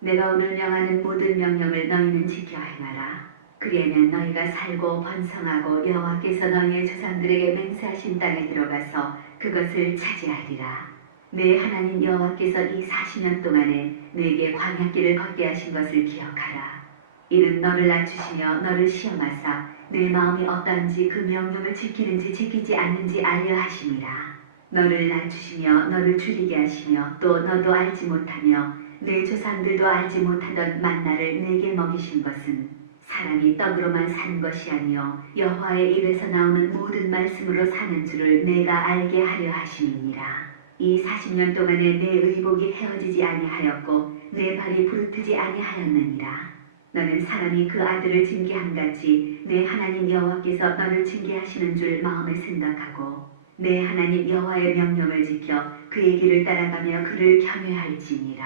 내가 오늘 명하는 모든 명령을 너희는 지켜 행하라. 그리하면 너희가 살고 번성하고 여호와께서 너희의 조상들에게 맹세하신 땅에 들어가서 그것을 차지하리라. 내 하나님 여호와께서 이 40년 동안에 내게 광야길을 걷게 하신 것을 기억하라. 이는 너를 낮추시며 너를 시험하사 내 마음이 어떠한지 그 명령을 지키는지 지키지 않는지 알려 하심이라. 너를 낮추시며 너를 줄이게 하시며 또 너도 알지 못하며 내 조상들도 알지 못하던 만나를 내게 먹이신 것은 사람이 떡으로만 사는 것이 아니요 여호와의 입에서 나오는 모든 말씀으로 사는 줄을 내가 알게 하려 하심이니라. 이 40년 동안에 내 의복이 헤어지지 아니하였고 내 발이 부르트지 아니하였느니라. 너는 사람이 그 아들을 징계함같이 내 하나님 여호와께서 너를 징계하시는 줄 마음에 생각하고 내 하나님 여호와의 명령을 지켜 그의 길을 따라가며 그를 경외할지니라.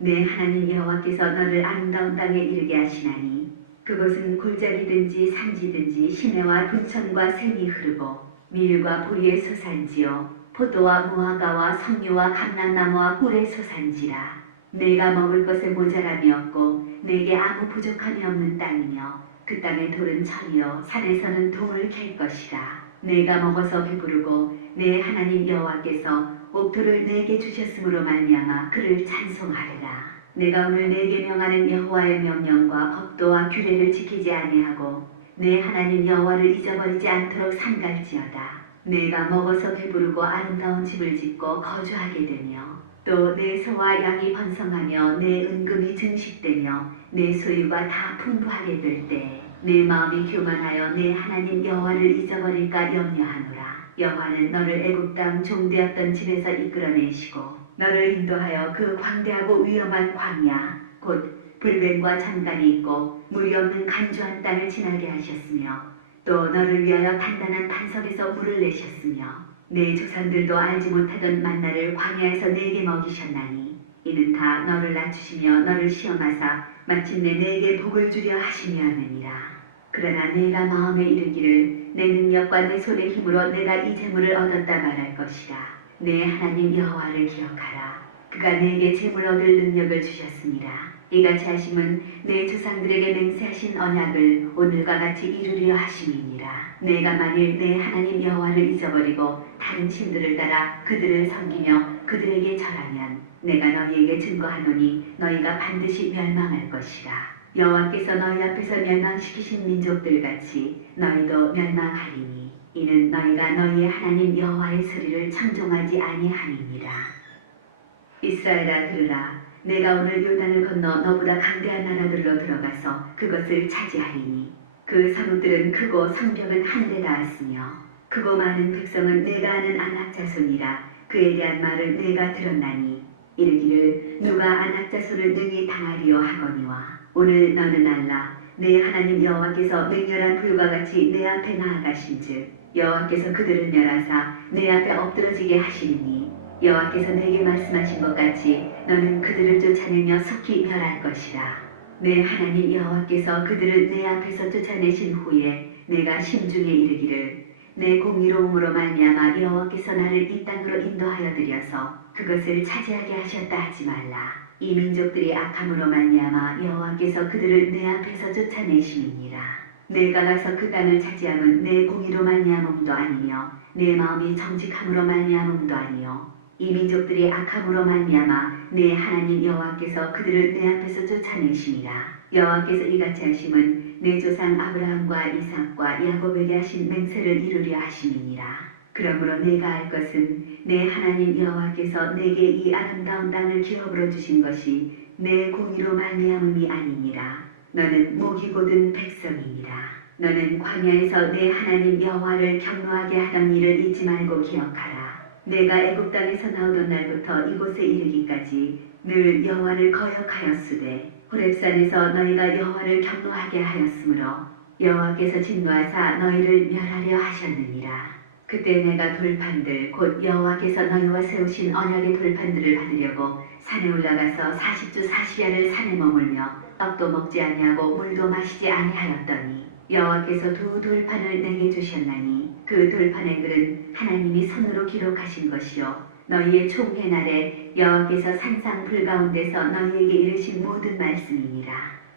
내 하나님 여호와께서 너를 아름다운 땅에 이르게 하시나니 그것은 골짜기든지 산지든지 시내와 분천과 샘이 흐르고 밀과 보리의 소산지요 포도와 무화과와 석류와 감람나무와 꿀의 소산지라. 내가 먹을 것에 모자람이 없고 내게 아무 부족함이 없는 땅이며 그 땅의 돌은 철이요 산에서는 동을 캘 것이라. 내가 먹어서 배부르고 내 하나님 여호와께서 옥토를 내게 주셨으므로 말미암아 그를 찬송하리라. 내가 오늘 내게 명하는 여호와의 명령과 법도와 규례를 지키지 아니하고 내 하나님 여호와를 잊어버리지 않도록 삼갈지어다. 내가 먹어서 배부르고 아름다운 집을 짓고 거주하게 되며 또 내 소와 양이 번성하며 내 은금이 증식되며 내 소유가 다 풍부하게 될 때 내 마음이 교만하여 내 하나님 여호와를 잊어버릴까 염려하노라. 여호와는 너를 애굽 땅 종되었던 집에서 이끌어내시고 너를 인도하여 그 광대하고 위험한 광야 곧 불뱀과 장간이 있고 물이 없는 간조한 땅을 지나게 하셨으며 또 너를 위하여 단단한 반석에서 물을 내셨으며 내 조상들도 알지 못하던 만나를 광야에서 내게 먹이셨나니 이는 다 너를 낮추시며 너를 시험하사 마침내 내게 복을 주려 하심이었느니라. 그러나 내가 마음에 이르기를 내 능력과 내 손의 힘으로 내가 이 재물을 얻었다 말할 것이라. 내 하나님 여호와를 기억하라. 그가 내게 재물 얻을 능력을 주셨습니다. 이같이 하심은 내 조상들에게 맹세하신 언약을 오늘과 같이 이루려 하심이니라. 내가 만일 내 하나님 여호와를 잊어버리고 다른 신들을 따라 그들을 섬기며 그들에게 절하면 내가 너희에게 증거하노니 너희가 반드시 멸망할 것이라. 여호와께서 너희 앞에서 멸망시키신 민족들같이 너희도 멸망하리니 이는 너희가 너희의 하나님 여호와의 소리를 청종하지 아니함이니라. 이스라엘아 들으라. 내가 오늘 요단을 건너 너보다 강대한 나라들로 들어가서 그것을 차지하리니 그 성읍들은 크고 성벽은 하늘에 닿았으며 크고 많은 백성은 내가 아는 아낙 자손이라. 그에 대한 말을 내가 들었나니 이르기를 누가 아낙 자손을 능히 당하리요 하거니와 오늘 너는 알라. 내 하나님 여호와께서 맹렬한 불과 같이 내 앞에 나아가신즉 여호와께서 그들을 멸하사 내 앞에 엎드러지게 하시리니 여호와께서 내게 말씀하신 것 같이 너는 그들을 쫓아내며 속히 멸할 것이라. 내 하나님 여호와께서 그들을 내 앞에서 쫓아내신 후에 내가 심중에 이르기를 내 공의로움으로 말미암아 여호와께서 나를 이 땅으로 인도하여 들여서 그것을 차지하게 하셨다 하지 말라. 이 민족들이 악함으로 말미암아 여호와께서 그들을 내 앞에서 쫓아내심이니라. 내가 가서 그 땅을 차지함은 내 공의로 말미암음도 아니며 내 마음이 정직함으로 말미암음도 아니요 이 민족들이 악함으로 말미암아 내 하나님 여호와께서 그들을 내 앞에서 쫓아내심이라. 여호와께서 이같이 하심은 내 조상 아브라함과 이삭과 야곱에게 하신 맹세를 이루려 하심이니라. 그러므로 내가 알 것은 내 하나님 여호와께서 내게 이 아름다운 땅을 기업으로 주신 것이 내 공의로 말미암음이 아니니라. 너는 목이 곧은 백성이니라. 너는 광야에서 내 하나님 여호와를 경노하게 하던 일을 잊지 말고 기억하라. 내가 애굽 땅에서 나오던 날부터 이곳에 이르기까지 늘 여호와를 거역하였으되 호렙산에서 너희가 여호와를 경노하게 하였으므로 여호와께서 진노하사 너희를 멸하려 하셨느니라. 그때 내가 돌판들 곧 여호와께서 너희와 세우신 언약의 돌판들을 받으려고 산에 올라가서 40주 40야를 산에 머물며 떡도 먹지 아니하고 물도 마시지 아니하였더니 여호와께서 두 돌판을 내게 주셨나니 그 돌판의 글은 하나님이 손으로 기록하신 것이요 너희의 총회 날에 여호와께서 산상 불 가운데서 너희에게 이르신 모든 말씀이니라.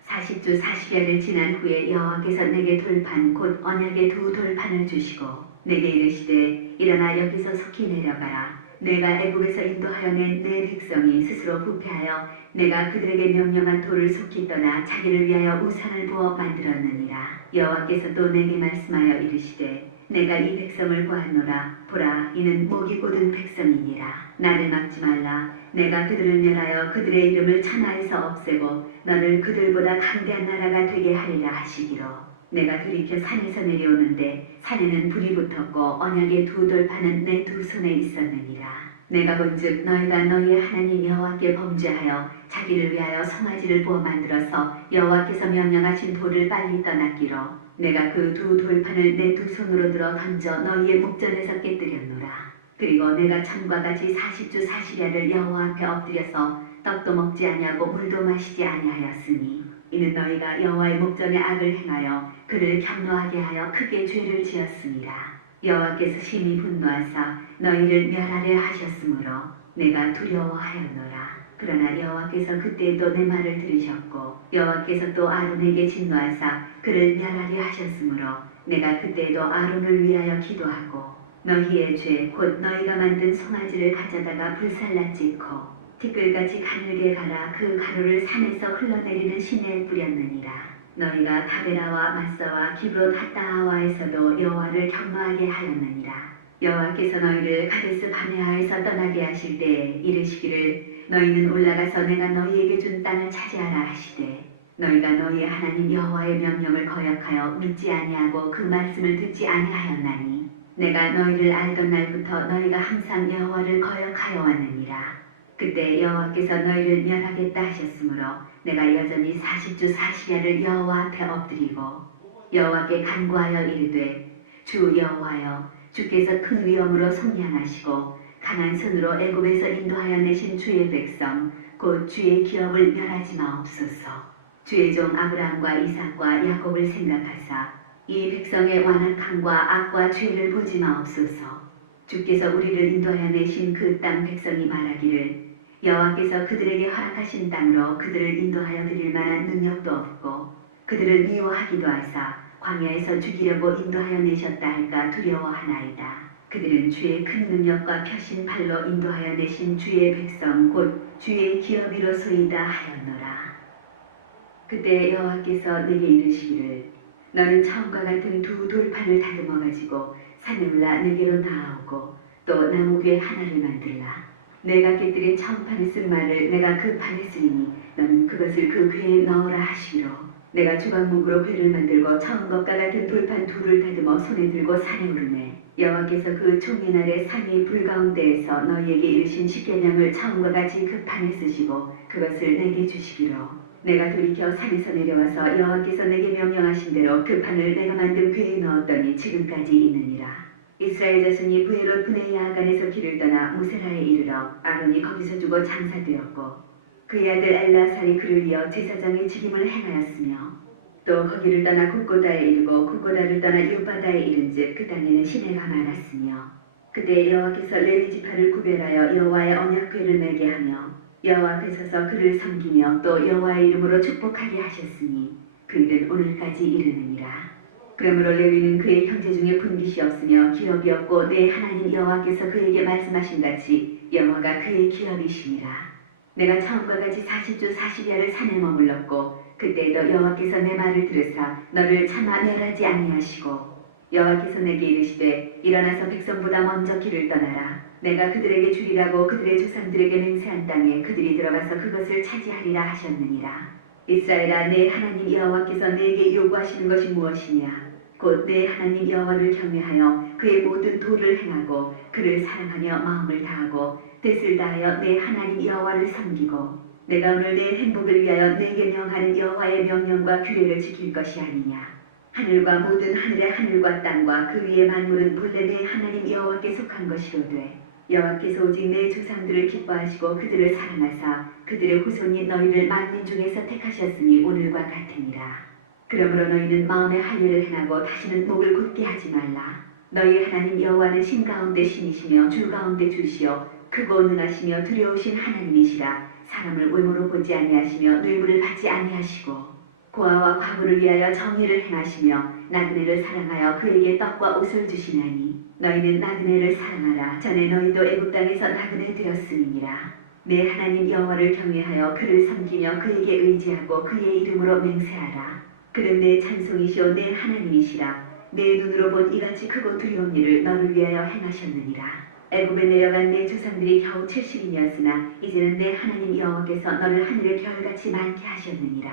40주 40야를 지난 후에 여호와께서 내게 돌판 곧 언약의 두 돌판을 주시고 내게 이르시되 일어나 여기서 속히 내려가라. 내가 애굽에서 인도하여 낸 내 백성이 스스로 부패하여 내가 그들에게 명령한 돌을 속히 떠나 자기를 위하여 우상을 부어 만들었느니라. 여호와께서 또 내게 말씀하여 이르시되 내가 이 백성을 보았노라. 보라, 이는 목이 곧은 백성이니라. 나를 막지 말라. 내가 그들을 멸하여 그들의 이름을 천하에서 없애고 너를 그들보다 강대한 나라가 되게 하리라 하시기로 내가 돌이켜 산에서 내려오는데 산에는 불이 붙었고 언약의 두 돌판은 내 두 손에 있었느니라. 내가 본즉 너희가 너희의 하나님 여호와께 범죄하여 자기를 위하여 송아지를 부어 만들어서 여호와께서 명령하신 돌을 빨리 떠났기로 내가 그 두 돌판을 내 두 손으로 들어 던져 너희의 목전에서 깨뜨렸노라. 그리고 내가 전과 같이 40주 40야를 여호와 앞에 엎드려서 떡도 먹지 아니하고 물도 마시지 아니하였으니 이는 너희가 여호와의 목전에 악을 행하여 그를 경노하게 하여 크게 죄를 지었습니다. 여호와께서 심히 분노하사 너희를 멸하려 하셨으므로 내가 두려워하였노라. 그러나 여호와께서 그때도 내 말을 들으셨고 여호와께서 또 아론에게 진노하사 그를 멸하려 하셨으므로 내가 그때도 아론을 위하여 기도하고 너희의 죄 곧 너희가 만든 송아지를 가져다가 불살라 찍고 티끌같이 가늘게 갈아 그 가루를 산에서 흘러내리는 시내에 뿌렸느니라. 너희가 다베라와 마사와 기브롯 핫다하와에서도 여호와를 경노하게 하였느니라. 여호와께서 너희를 가데스 바네아에서 떠나게 하실 때에 이르시기를 너희는 올라가서 내가 너희에게 준 땅을 차지하라 하시되 너희가 너희의 하나님 여호와의 명령을 거역하여 믿지 아니하고 그 말씀을 듣지 아니하였나니 내가 너희를 알던 날부터 너희가 항상 여호와를 거역하여 왔느니라. 그때 여호와께서 너희를 멸하겠다 하셨으므로 내가 여전히 40주 40야를 여호와 앞에 엎드리고 여호와께 간구하여 이르되 주 여호와여 주께서 큰 위엄으로 속량하시고 강한 손으로 애굽에서 인도하여 내신 주의 백성 곧 주의 기업을 멸하지 마옵소서. 주의 종 아브라함과 이삭과 야곱을 생각하사 이 백성의 완악함과 악과 죄를 보지 마옵소서. 주께서 우리를 인도하여 내신 그 땅 백성이 말하기를 여호와께서 그들에게 허락하신 땅으로 그들을 인도하여 드릴 만한 능력도 없고 그들을 미워하기도 하사 광야에서 죽이려고 인도하여 내셨다 할까 두려워하나이다. 그들은 주의 큰 능력과 펴신 팔로 인도하여 내신 주의 백성 곧 주의 기업이로소이다 하였노라. 그때 여호와께서 내게 이르시기를 너는 처음과 같은 두 돌판을 다듬어 가지고 산에 올라 내게로 나아오고 또 나무괴 하나를 만들라. 내가 깨뜨린 처음 판에 쓴 말을 내가 그 판에 쓰리니 너는 그것을 그 괴에 넣으라 하시기로 내가 주방목으로 괴를 만들고 처음 것과 같은 돌판 둘을 다듬어 손에 들고 산에 오르매 여호와께서 그 총의 날에 산이 불 가운데에서 너희에게 이르신 십계명을 처음과 같이 그 판에 쓰시고 그것을 내게 주시기로 내가 돌이켜 산에서 내려와서 여호와께서 내게 명령하신 대로 그 판을 내가 만든 괴에 넣었더니 지금까지 있느니라. 이스라엘 자손이 브에롯 브네 야간에서 길을 떠나 무세라에 이르러 아론이 거기서 죽어 장사되었고 그의 아들 엘라살이 그를 이어 제사장의 직임을 행하였으며 또 거기를 떠나 굿고다에 이르고 굿고다를 떠나 욤바다에 이른즉 그 땅에는 시내가 많았으며 그때 여호와께서 레위 지파를 구별하여 여호와의 언약궤를 매게 하며 여호와 앞에 서서 그를 섬기며 또 여호와의 이름으로 축복하게 하셨으니 그 일은 오늘까지 이르느니라. 그러므로 레위는 그의 형제 중에 분깃이 없으며 기업이 없고 내 하나님 여호와께서 그에게 말씀하신 같이 여호와가 그의 기업이시니라. 내가 처음과 같이 40주 40야를 산에 머물렀고 그때도 여호와께서 내 말을 들으사 너를 차마 멸하지 아니하시고 여호와께서 내게 이르시되 일어나서 백성보다 먼저 길을 떠나라. 내가 그들에게 주리라고 그들의 조상들에게 맹세한 땅에 그들이 들어가서 그것을 차지하리라 하셨느니라. 이스라엘아, 내 하나님 여호와께서 내게 요구하시는 것이 무엇이냐? 곧 내 하나님 여호와를 경외하여 그의 모든 도를 행하고 그를 사랑하며 마음을 다하고 뜻을 다하여 내 하나님 여호와를 섬기고 내가 오늘 내 행복을 위하여 내게 명하는 여호와의 명령과 규례를 지킬 것이 아니냐. 하늘과 모든 하늘의 하늘과 땅과 그 위의 만물은 본래 내 하나님 여호와께 속한 것이로되 여호와께서 오직 내 조상들을 기뻐하시고 그들을 사랑하사 그들의 후손이 너희를 만민 중에서 택하셨으니 오늘과 같으니라. 그러므로 너희는 마음의 할례를 행하고 다시는 목을 굳게 하지 말라. 너희 하나님 여호와는 신 가운데 신이시며 주 가운데 주시오 크고 능하시며 두려우신 하나님이시라. 사람을 외모로 보지 아니하시며 뇌물을 받지 아니하시고 고아와 과부를 위하여 정의를 행하시며 나그네를 사랑하여 그에게 떡과 옷을 주시나니 너희는 나그네를 사랑하라. 전에 너희도 애굽 땅에서 나그네 되었음이니라. 내 하나님 여호와를 경외하여 그를 섬기며 그에게 의지하고 그의 이름으로 맹세하라. 그는 내 찬송이시오 내 하나님이시라. 내 눈으로 본 이같이 크고 두려운 일을 너를 위하여 행하셨느니라. 애굽에 내려간 내 조상들이 겨우 70인이었으나 이제는 내 하나님 여호와께서 너를 하늘의 별같이 많게 하셨느니라.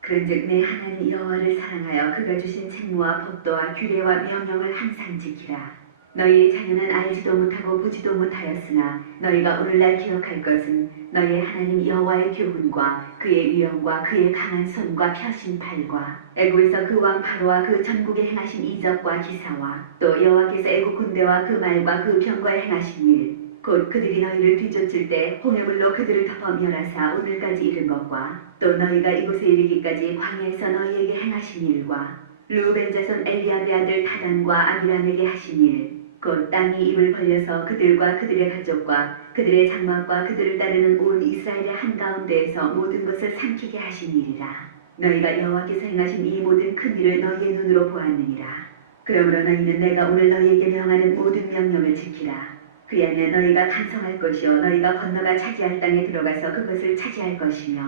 그런즉 내 하나님 여호와를 사랑하여 그가 주신 책무와 법도와 규례와 명령을 항상 지키라. 너희의 자녀는 알지도 못하고 보지도 못하였으나 너희가 오늘날 기억할 것은 너희의 하나님 여호와의 교훈과 그의 위엄과 그의 강한 손과 펴신 팔과 애굽에서 그 왕 바로와 그 전국에 행하신 이적과 기사와 또 여호와께서 애굽 군대와 그 말과 그 병거에 행하신 일 곧 그들이 너희를 뒤쫓을 때 홍해물로 그들을 덮어 멸하사 오늘까지 이른 것과 또 너희가 이곳에 이르기까지 광야에서 너희에게 행하신 일과 르우벤 자손 엘리압의 아들 다단과 아비람에게 하신 일 곧 땅이 입을 벌려서 그들과 그들의 가족과 그들의 장막과 그들을 따르는 온 이스라엘의 한가운데에서 모든 것을 삼키게 하신 일이라. 너희가 여호와께서 행하신 이 모든 큰 일을 너희의 눈으로 보았느니라. 그러므로 너희는 내가 오늘 너희에게 명하는 모든 명령을 지키라. 그리하면 너희가 간성할 것이요 너희가 건너가 차지할 땅에 들어가서 그것을 차지할 것이며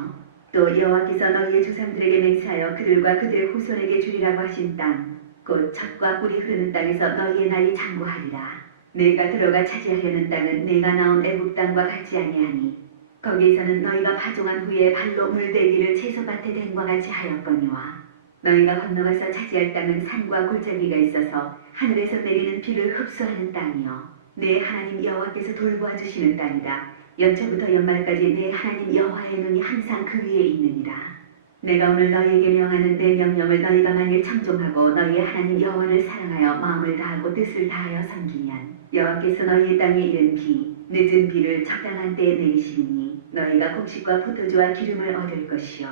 또 여호와께서 너희의 조상들에게 맹세하여 그들과 그들의 후손에게 주리라고 하신 땅 곧 젖과 꿀이 흐르는 땅에서 너희의 날이 장구하리라. 내가 들어가 차지하려는 땅은 내가 나온 애굽 땅과 같지 아니하니 거기에서는 너희가 파종한 후에 발로 물대기를 채소밭에 댄과 같이 하였거니와 너희가 건너가서 차지할 땅은 산과 골짜기가 있어서 하늘에서 내리는 비를 흡수하는 땅이요 내 하나님 여호와께서 돌보아 주시는 땅이다. 연초부터 연말까지 내 하나님 여호와의 눈이 항상 그 위에 있느니라. 내가 오늘 너희에게 명하는 내 명령을 너희가 만일 청종하고 너희의 하나님 여호와를 사랑하여 마음을 다하고 뜻을 다하여 섬기면 여호와께서 너희의 땅에 이른 비 늦은 비를 적당한 때에 내리시니 너희가 곡식과 포도주와 기름을 얻을 것이요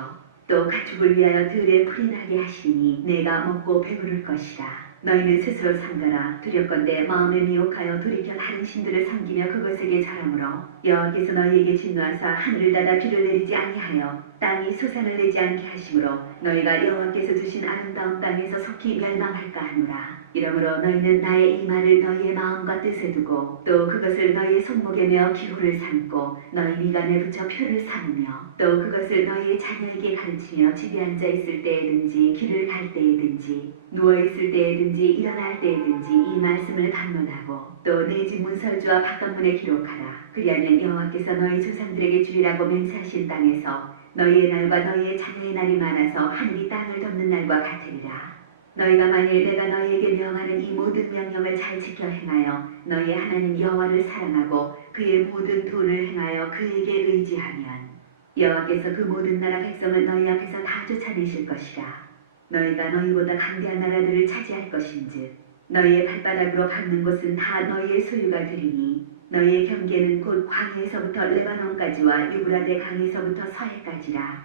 또 가축을 위하여 들에 풀이 나게 하시니 내가 먹고 배부를 것이라. 너희는 스스로 삼가라. 두렵건대 마음에 미혹하여 돌이켜 다른 신들을 섬기며 그것에게 절하므로 여호와께서 너희에게 진노하사 하늘을 닫아 비를 내리지 아니하여 땅이 소산을 내지 않게 하시므로 너희가 여호와께서 주신 아름다운 땅에서 속히 멸망할까 하노라. 이러므로 너희는 나의 이 말을 너희의 마음과 뜻에 두고 또 그것을 너희의 손목에 메어 기호를 삼고 너희 미간에 붙여 표를 삼으며 또 그것을 너희의 자녀에게 가르치며 집에 앉아 있을 때에든지 길을 갈 때에든지 누워 있을 때에든지 일어날 때에든지 이 말씀을 반론하고 또 내 집 문설주와 바깥문에 기록하라. 그리하면 여호와께서 너희 조상들에게 주리라고 맹세하신 땅에서 너희의 날과 너희의 자녀의 날이 많아서 하늘이 땅을 덮는 날과 같으리라. 너희가 만일 내가 너희에게 명하는 이 모든 명령을 잘 지켜 행하여 너희의 하나님 여호와를 사랑하고 그의 모든 도를 행하여 그에게 의지하면 여호와께서 그 모든 나라 백성을 너희 앞에서 다 쫓아내실 것이라. 너희가 너희보다 강대한 나라들을 차지할 것인즉 너희의 발바닥으로 밟는 곳은 다 너희의 소유가 되리니 너희의 경계는 곧 광야에서부터 레바논까지와 유브라데 강에서부터 서해까지라.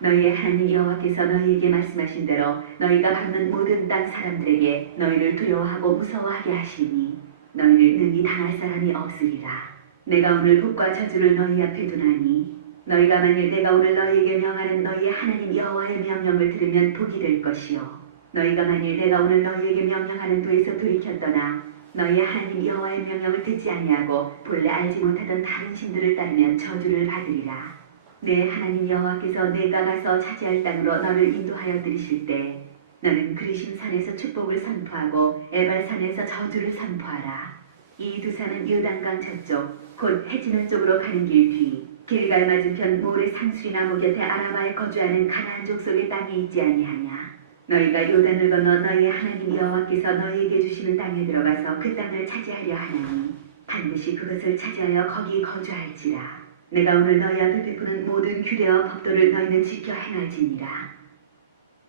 너희의 하나님 여호와께서 너희에게 말씀하신 대로 너희가 밟는 모든 땅 사람들에게 너희를 두려워하고 무서워하게 하시니 너희를 능히 당할 사람이 없으리라. 내가 오늘 복과 저주를 너희 앞에 두나니 너희가 만일 내가 오늘 너희에게 명하는 너희의 하나님 여호와의 명령을 들으면 복이 될 것이요 너희가 만일 내가 오늘 너희에게 명령하는 도에서 돌이켰더나 너희의 하나님 여호와의 명령을 듣지 아니하고 본래 알지 못하던 다른 신들을 따르면 저주를 받으리라. 내 하나님 여호와께서 내가 가서 차지할 땅으로 너를 인도하여 들이실 때 너는 그리심 산에서 축복을 선포하고 에발산에서 저주를 선포하라. 이 두 산은 요단강 저쪽 곧 해지는 쪽으로 가는 길 뒤 길갈 맞은편 모래 상수리 나무 곁에 아라바에 거주하는 가나안 족속의 땅에 있지 아니하냐. 너희가 요단을 건너 너희의 하나님 여호와께서 너희에게 주시는 땅에 들어가서 그 땅을 차지하려 하나니 반드시 그것을 차지하여 거기 거주할지라. 내가 오늘 너희 앞에 베푸는 모든 규례와 법도를 너희는 지켜 행할지니라.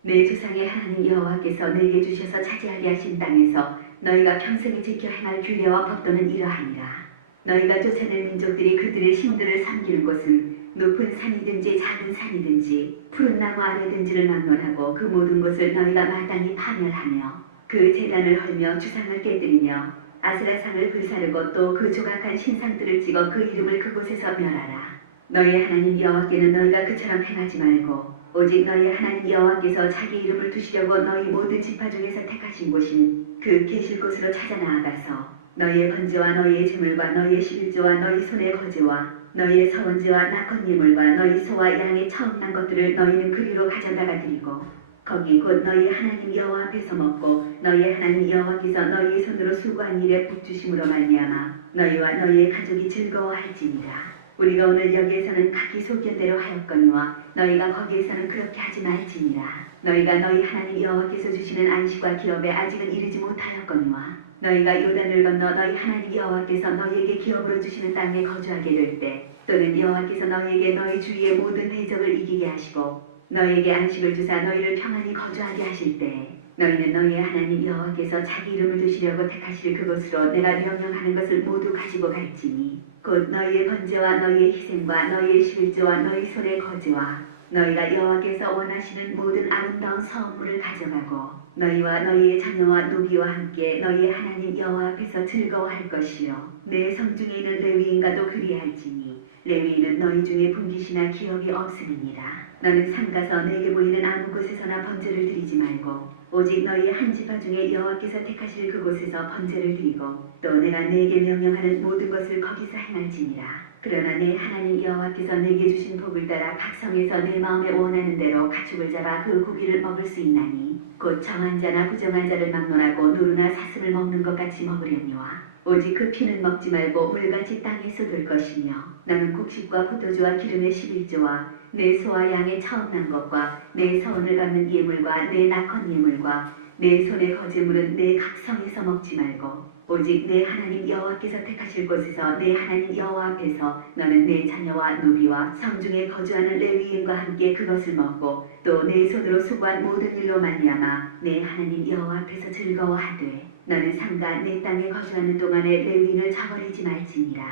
내 조상의 하나님 여호와께서 내게 주셔서 차지하게 하신 땅에서 너희가 평생에 지켜 행할 규례와 법도는 이러하니라. 너희가 쫓아낸 민족들이 그들의 신들을 섬기는 곳은 높은 산이든지 작은 산이든지 푸른 나무 아래든지를 막론하고 그 모든 곳을 너희가 마땅히 파멸하며 그 제단을 헐며 주상을 깨뜨리며 아스라상을 불사르고 또 그 조각한 신상들을 찍어 그 이름을 그곳에서 멸하라. 너희의 하나님 여호와께는 너희가 그처럼 행하지 말고 오직 너희의 하나님 여호와께서 자기 이름을 두시려고 너희 모든 지파 중에서 택하신 곳인 그 계실 곳으로 찾아 나아가서 너희의 번제와 너희의 제물과 너희의 십일조와 너희 손의 거제와 너희의 서원제와 낙헌 예물과 너희 소와 양의 처음 난 것들을 너희는 그리로 가져다가 드리고 거기 곧 너희 하나님 여호와 앞에서 먹고 너희의 하나님 여호와께서 너희의 손으로 수고한 일에 복 주심으로 말미암아 너희와 너희의 가족이 즐거워할지니라. 우리가 오늘 여기에서는 각기 소견대로 하였거니와 너희가 거기에서는 그렇게 하지 말지니라. 너희가 너희 하나님 여호와께서 주시는 안식과 기업에 아직은 이르지 못하였거니와 너희가 요단을 건너 너희 하나님 여호와께서 너희에게 기업으로 주시는 땅에 거주하게 될 때 또는 여호와께서 너희에게 너희 주위의 모든 대적을 이기게 하시고 너희에게 안식을 주사 너희를 평안히 거주하게 하실 때 너희는 너희의 하나님 여호와께서 자기 이름을 두시려고 택하실 그곳으로 내가 명령하는 것을 모두 가지고 갈지니 곧 너희의 번제와 너희의 희생과 너희의 십일조와 너희 손의 거제와 너희가 여호와께서 원하시는 모든 아름다운 성물을 가져가고 너희와 너희의 자녀와 노비와 함께 너희의 하나님 여호와 앞에서 즐거워할 것이요 내 성중에 있는 레위인과도 그리할지니 레위인은 너희 중에 분깃이나 기억이 없음이니라. 너는 상가서 내게 보이는 아무 곳에서나 번제를 드리지 말고 오직 너희의 한 지파 중에 여호와께서 택하실 그곳에서 번제를 드리고 또 내가 내게 명령하는 모든 것을 거기서 행할지니라. 그러나 내 하나님 여호와께서 내게 주신 복을 따라 각 성에서 내 마음에 원하는 대로 가축을 잡아 그 고기를 먹을 수 있나니 곧 정한 자나 부정한 자를 막론하고 노루나 사슴을 먹는 것 같이 먹으려니와 오직 그 피는 먹지 말고 물같이 땅에 쏟을 것이며 나는 곡식과 포도주와 기름의 11조와 내 소와 양의 처음 난 것과 내 서원을 갚는 예물과 내 낙헌 예물과 내 손의 거제물은 내 각성에서 먹지 말고 오직 내 하나님 여호와께서 택하실 곳에서 내 하나님 여호와 앞에서 너는 내 자녀와 노비와 성중에 거주하는 레위인과 함께 그것을 먹고 또 내 손으로 수고한 모든 일로 말미암아 내 하나님 여호와 앞에서 즐거워하되 너는 상가 내 땅에 거주하는 동안에 레위인을 저버리지 말지니라.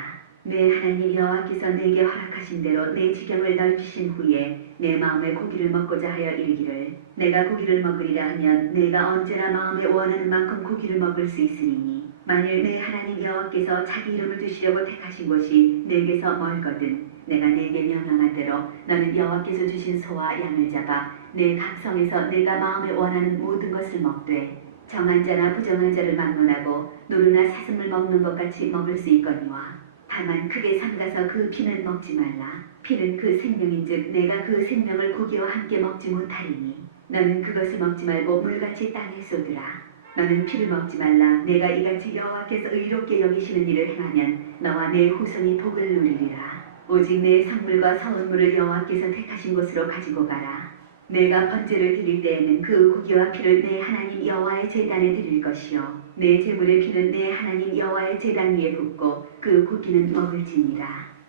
내 하나님 여호와께서 내게 허락하신 대로 내 지경을 넓히신 후에 내 마음에 고기를 먹고자 하여 이르기를 내가 고기를 먹으리라 하면 내가 언제나 마음에 원하는 만큼 고기를 먹을 수 있으리니 만일 내 하나님 여호와께서 자기 이름을 두시려고 택하신 곳이 내게서 멀거든 내가 내게 명령한 대로 너는 여호와께서 주신 소와 양을 잡아 내 각성에서 내가 마음에 원하는 모든 것을 먹되 정한 자나 부정한 자를 막론하고 노루나 사슴을 먹는 것 같이 먹을 수 있거니와 다만 크게 삼가서 그 피는 먹지 말라. 피는 그 생명인즉 내가 그 생명을 고기와 함께 먹지 못하리니 너는 그것을 먹지 말고 물같이 땅에 쏟으라. 너는 피를 먹지 말라. 내가 이같이 여호와께서 의롭게 여기시는 일을 행하면 너와 내 후손이 복을 누리리라. 오직 내 성물과 서원물을 여호와께서 택하신 곳으로 가지고 가라. 내가 번제를 드릴 때에는 그 고기와 피를 내 하나님 여호와의 제단에 드릴 것이요 내 제물의 피는 내 하나님 여호와의 제단 위에 붓고 그 고기는 먹을지니라.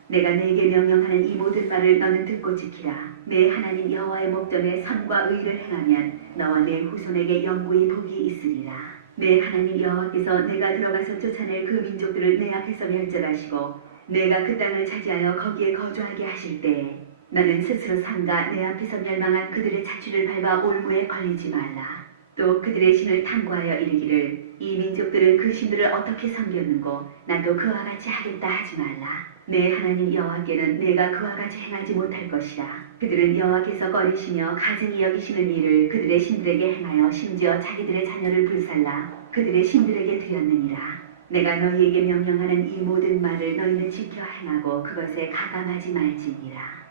내가 내게 명령하는 이 모든 말을 너는 듣고 지키라. 내 하나님 여호와의 목전에 선과 의를 행하면 너와 내 후손에게 영구히 복이 있으리라. 내 하나님 여호와께서 내가 들어가서 쫓아낼 그 민족들을 내 앞에서 멸절하시고 내가 그 땅을 차지하여 거기에 거주하게 하실 때에 너는 스스로 삼가 내 앞에서 멸망한 그들의 자취를 밟아 올무에 걸리지 말라. 또 그들의 신을 탐구하여 이르기를 이 민족들은 그 신들을 어떻게 섬겼는고 나도 그와 같이 하겠다 하지 말라. 내 하나님 여호와께는 내가 그와 같이 행하지 못할 것이라. 그들은 여호와께서 꺼리시며 가증히 여기시는 일을 그들의 신들에게 행하여 심지어 자기들의 자녀를 불살라 그들의 신들에게 드렸느니라. 내가 너희에게 명령하는 이 모든 말을 너희는 지켜 행하고 그것에 가감하지 말지니라.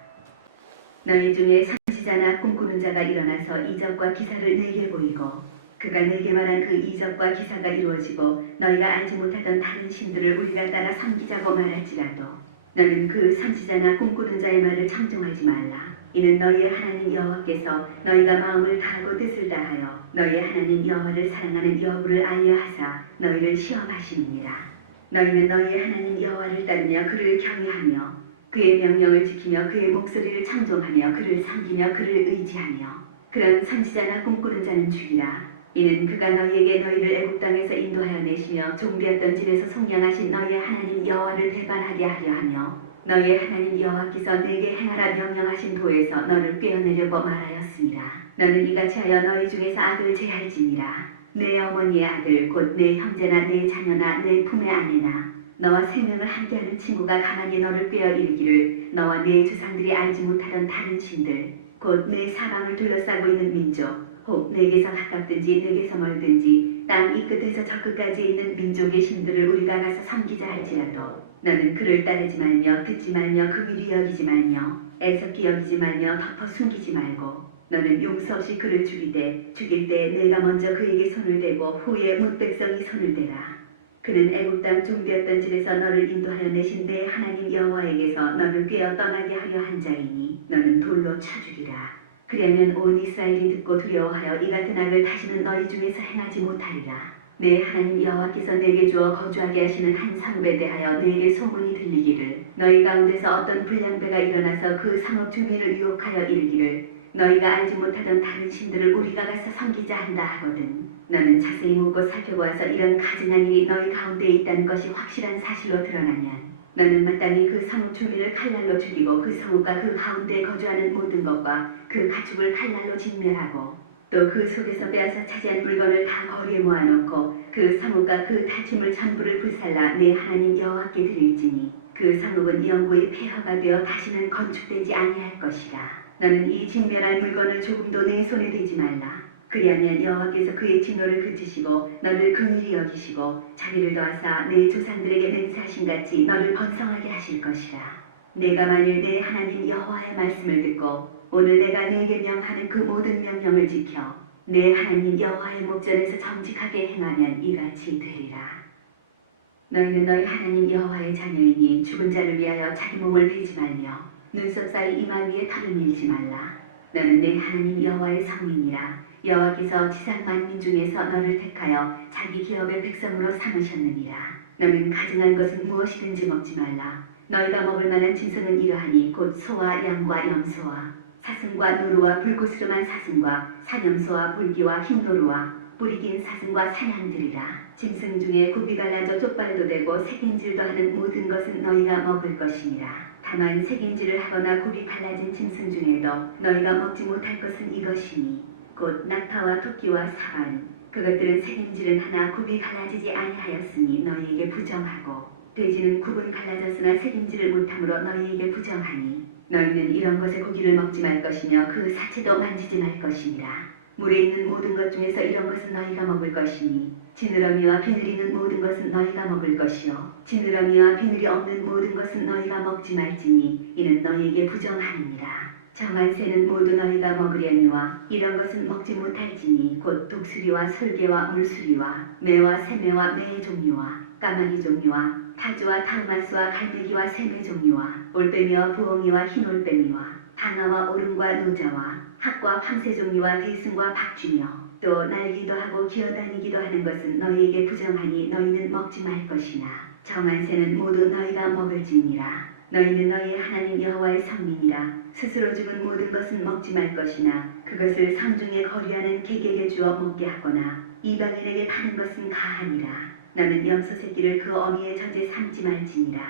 너희 중에 선지자나 꿈꾸는 자가 일어나서 이적과 기사를 내게 보이고 그가 내게 말한 그 이적과 기사가 이루어지고 너희가 알지 못하던 다른 신들을 우리가 따라 섬기자고 말할지라도 너는 그 선지자나 꿈꾸는 자의 말을 청종하지 말라. 이는 너희의 하나님 여호와께서 너희가 마음을 다하고 뜻을 다하여 너희의 하나님 여호와를 사랑하는 여부를 알려하사 너희를 시험하시느니라. 너희는 너희의 하나님 여호와를 따르며 그를 경외하며 그의 명령을 지키며 그의 목소리를 청종하며 그를 섬기며 그를 의지하며 그런 선지자나 꿈꾸는 자는 죽이라. 이는 그가 너희에게 너희를 애굽 땅에서 인도하여 내시며 종되었던 집에서 속량하신 너희의 하나님 여호와를 배반하게 하려 하며 너희의 하나님 여호와께서 내게 행하라 명령하신 도에서 너를 꿰어내려고 말하였습니다. 너는 이같이 하여 너희 중에서 악을 제할지니라. 내 어머니의 아들 곧 내 형제나 내 자녀나 내 품의 아내나 너와 세 명을 함께하는 친구가 가만히 너를 꿰어 이르기를 너와 네 조상들이 알지 못하던 다른 신들 곧 내 사방을 둘러싸고 있는 민족 혹 내게서 가깝든지 내게서 멀든지 땅 이 끝에서 저 끝까지 있는 민족의 신들을 우리가 가서 섬기자 할지라도 너는 그를 따르지 말며 듣지 말며 그 위리 여기지 말며 애석히 여기지 말며 덮어 숨기지 말고 너는 용서 없이 그를 죽일 때 내가 먼저 그에게 손을 대고 후에 뭇 백성이 손을 대라. 그는 애굽 땅 종되었던 집에서 너를 인도하여 내신 내 하나님 여호와에게서 너를 꿰어 떠나게 하려 한 자이니 너는 돌로 쳐 죽이라. 그러면 온 이스라엘이 듣고 두려워하여 이 같은 악을 다시는 너희 중에서 행하지 못하리라. 내 하나님 여호와께서 내게 주어 거주하게 하시는 한 성읍에 대하여 내게 소문이 들리기를 너희 가운데서 어떤 불량배가 일어나서 그 성읍 주민을 유혹하여 이르기를 너희가 알지 못하던 다른 신들을 우리가 가서 섬기자 한다 하거든. 너는 자세히 묻고 살펴보아서 이런 가증한 일이 너희 가운데 있다는 것이 확실한 사실로 드러나면 너는 마땅히 그 성읍 주민을 칼날로 죽이고 그 성읍과 그 가운데 거주하는 모든 것과 그 가축을 칼날로 진멸하고 또 그 속에서 빼앗아 차지한 물건을 다 거리에 모아놓고 그 성읍과 그 다짐을 전부를 불살라 내 하나님 여호와께 드릴지니 그 성읍은 영구히 폐허가 되어 다시는 건축되지 아니할 것이라. 너는 이 진멸할 물건을 조금도 내 손에 대지 말라. 그리하면 여호와께서 그의 진노를 그치시고 너를 긍휼히 여기시고 자비를 더하사 내 조상들에게 맹세하신 같이 너를 번성하게 하실 것이라. 내가 만일 내 하나님 여호와의 말씀을 듣고 오늘 내가 내게 명하는 그 모든 명령을 지켜 내 하나님 여호와의 목전에서 정직하게 행하면 이같이 되리라. 너희는 너희 하나님 여호와의 자녀이니 죽은 자를 위하여 자기 몸을 베지 말며 눈썹 사이 이마 위에 털을 밀지 말라. 너는 내 하나님 여호와의 성민이라. 여호와께서 지상 만민 중에서 너를 택하여 자기 기업의 백성으로 삼으셨느니라. 너는 가증한 것은 무엇이든지 먹지 말라. 너희가 먹을 만한 짐승은 이러하니 곧 소와 양과 염소와 사슴과 노루와 불꽃으로만 사슴과 사념소와 불기와 흰노루와 뿌리 긴 사슴과 사냥들이라. 짐승 중에 굽이 갈라져 족발도 되고 새김질도 하는 모든 것은 너희가 먹을 것이니라. 다만 새김질을 하거나 굽이 갈라진 짐승 중에도 너희가 먹지 못할 것은 이것이니 곧 낙타와 토끼와 사반 그것들은 새김질은 하나 굽이 갈라지지 아니하였으니 너희에게 부정하고 돼지는 굽은 갈라졌으나 새김질을 못함으로 너희에게 부정하니 너희는 이런 것의 고기를 먹지 말 것이며 그 사체도 만지지 말 것이니라. 물에 있는 모든 것 중에서 이런 것은 너희가 먹을 것이니 지느러미와 비늘이 있는 모든 것은 너희가 먹을 것이요 지느러미와 비늘이 없는 모든 것은 너희가 먹지 말지니 이는 너희에게 부정하느니라. 정한 새는 모두 너희가 먹으려니와 이런 것은 먹지 못할지니 곧 독수리와 솔개와 물수리와 매와 새매와 매의 종류와 까마귀 종류와 타주와 탕마수와 갈매기와 새매 종류와 올빼미와 부엉이와 흰올빼미와 방아와 오름과 노자와 학과 황새 종류와 대승과 박쥐며 또 날기도 하고 기어다니기도 하는 것은 너희에게 부정하니 너희는 먹지 말 것이나 정한 새는 모두 너희가 먹을지니라. 너희는 너희의 하나님 여호와의 성민이라. 스스로 죽은 모든 것은 먹지 말 것이나 그것을 성중에 거류하는 객에게 주어 먹게 하거나 이방인에게 파는 것은 가하니라. 너는 염소 새끼를 그 어미의 젖에 삼지 말지니라.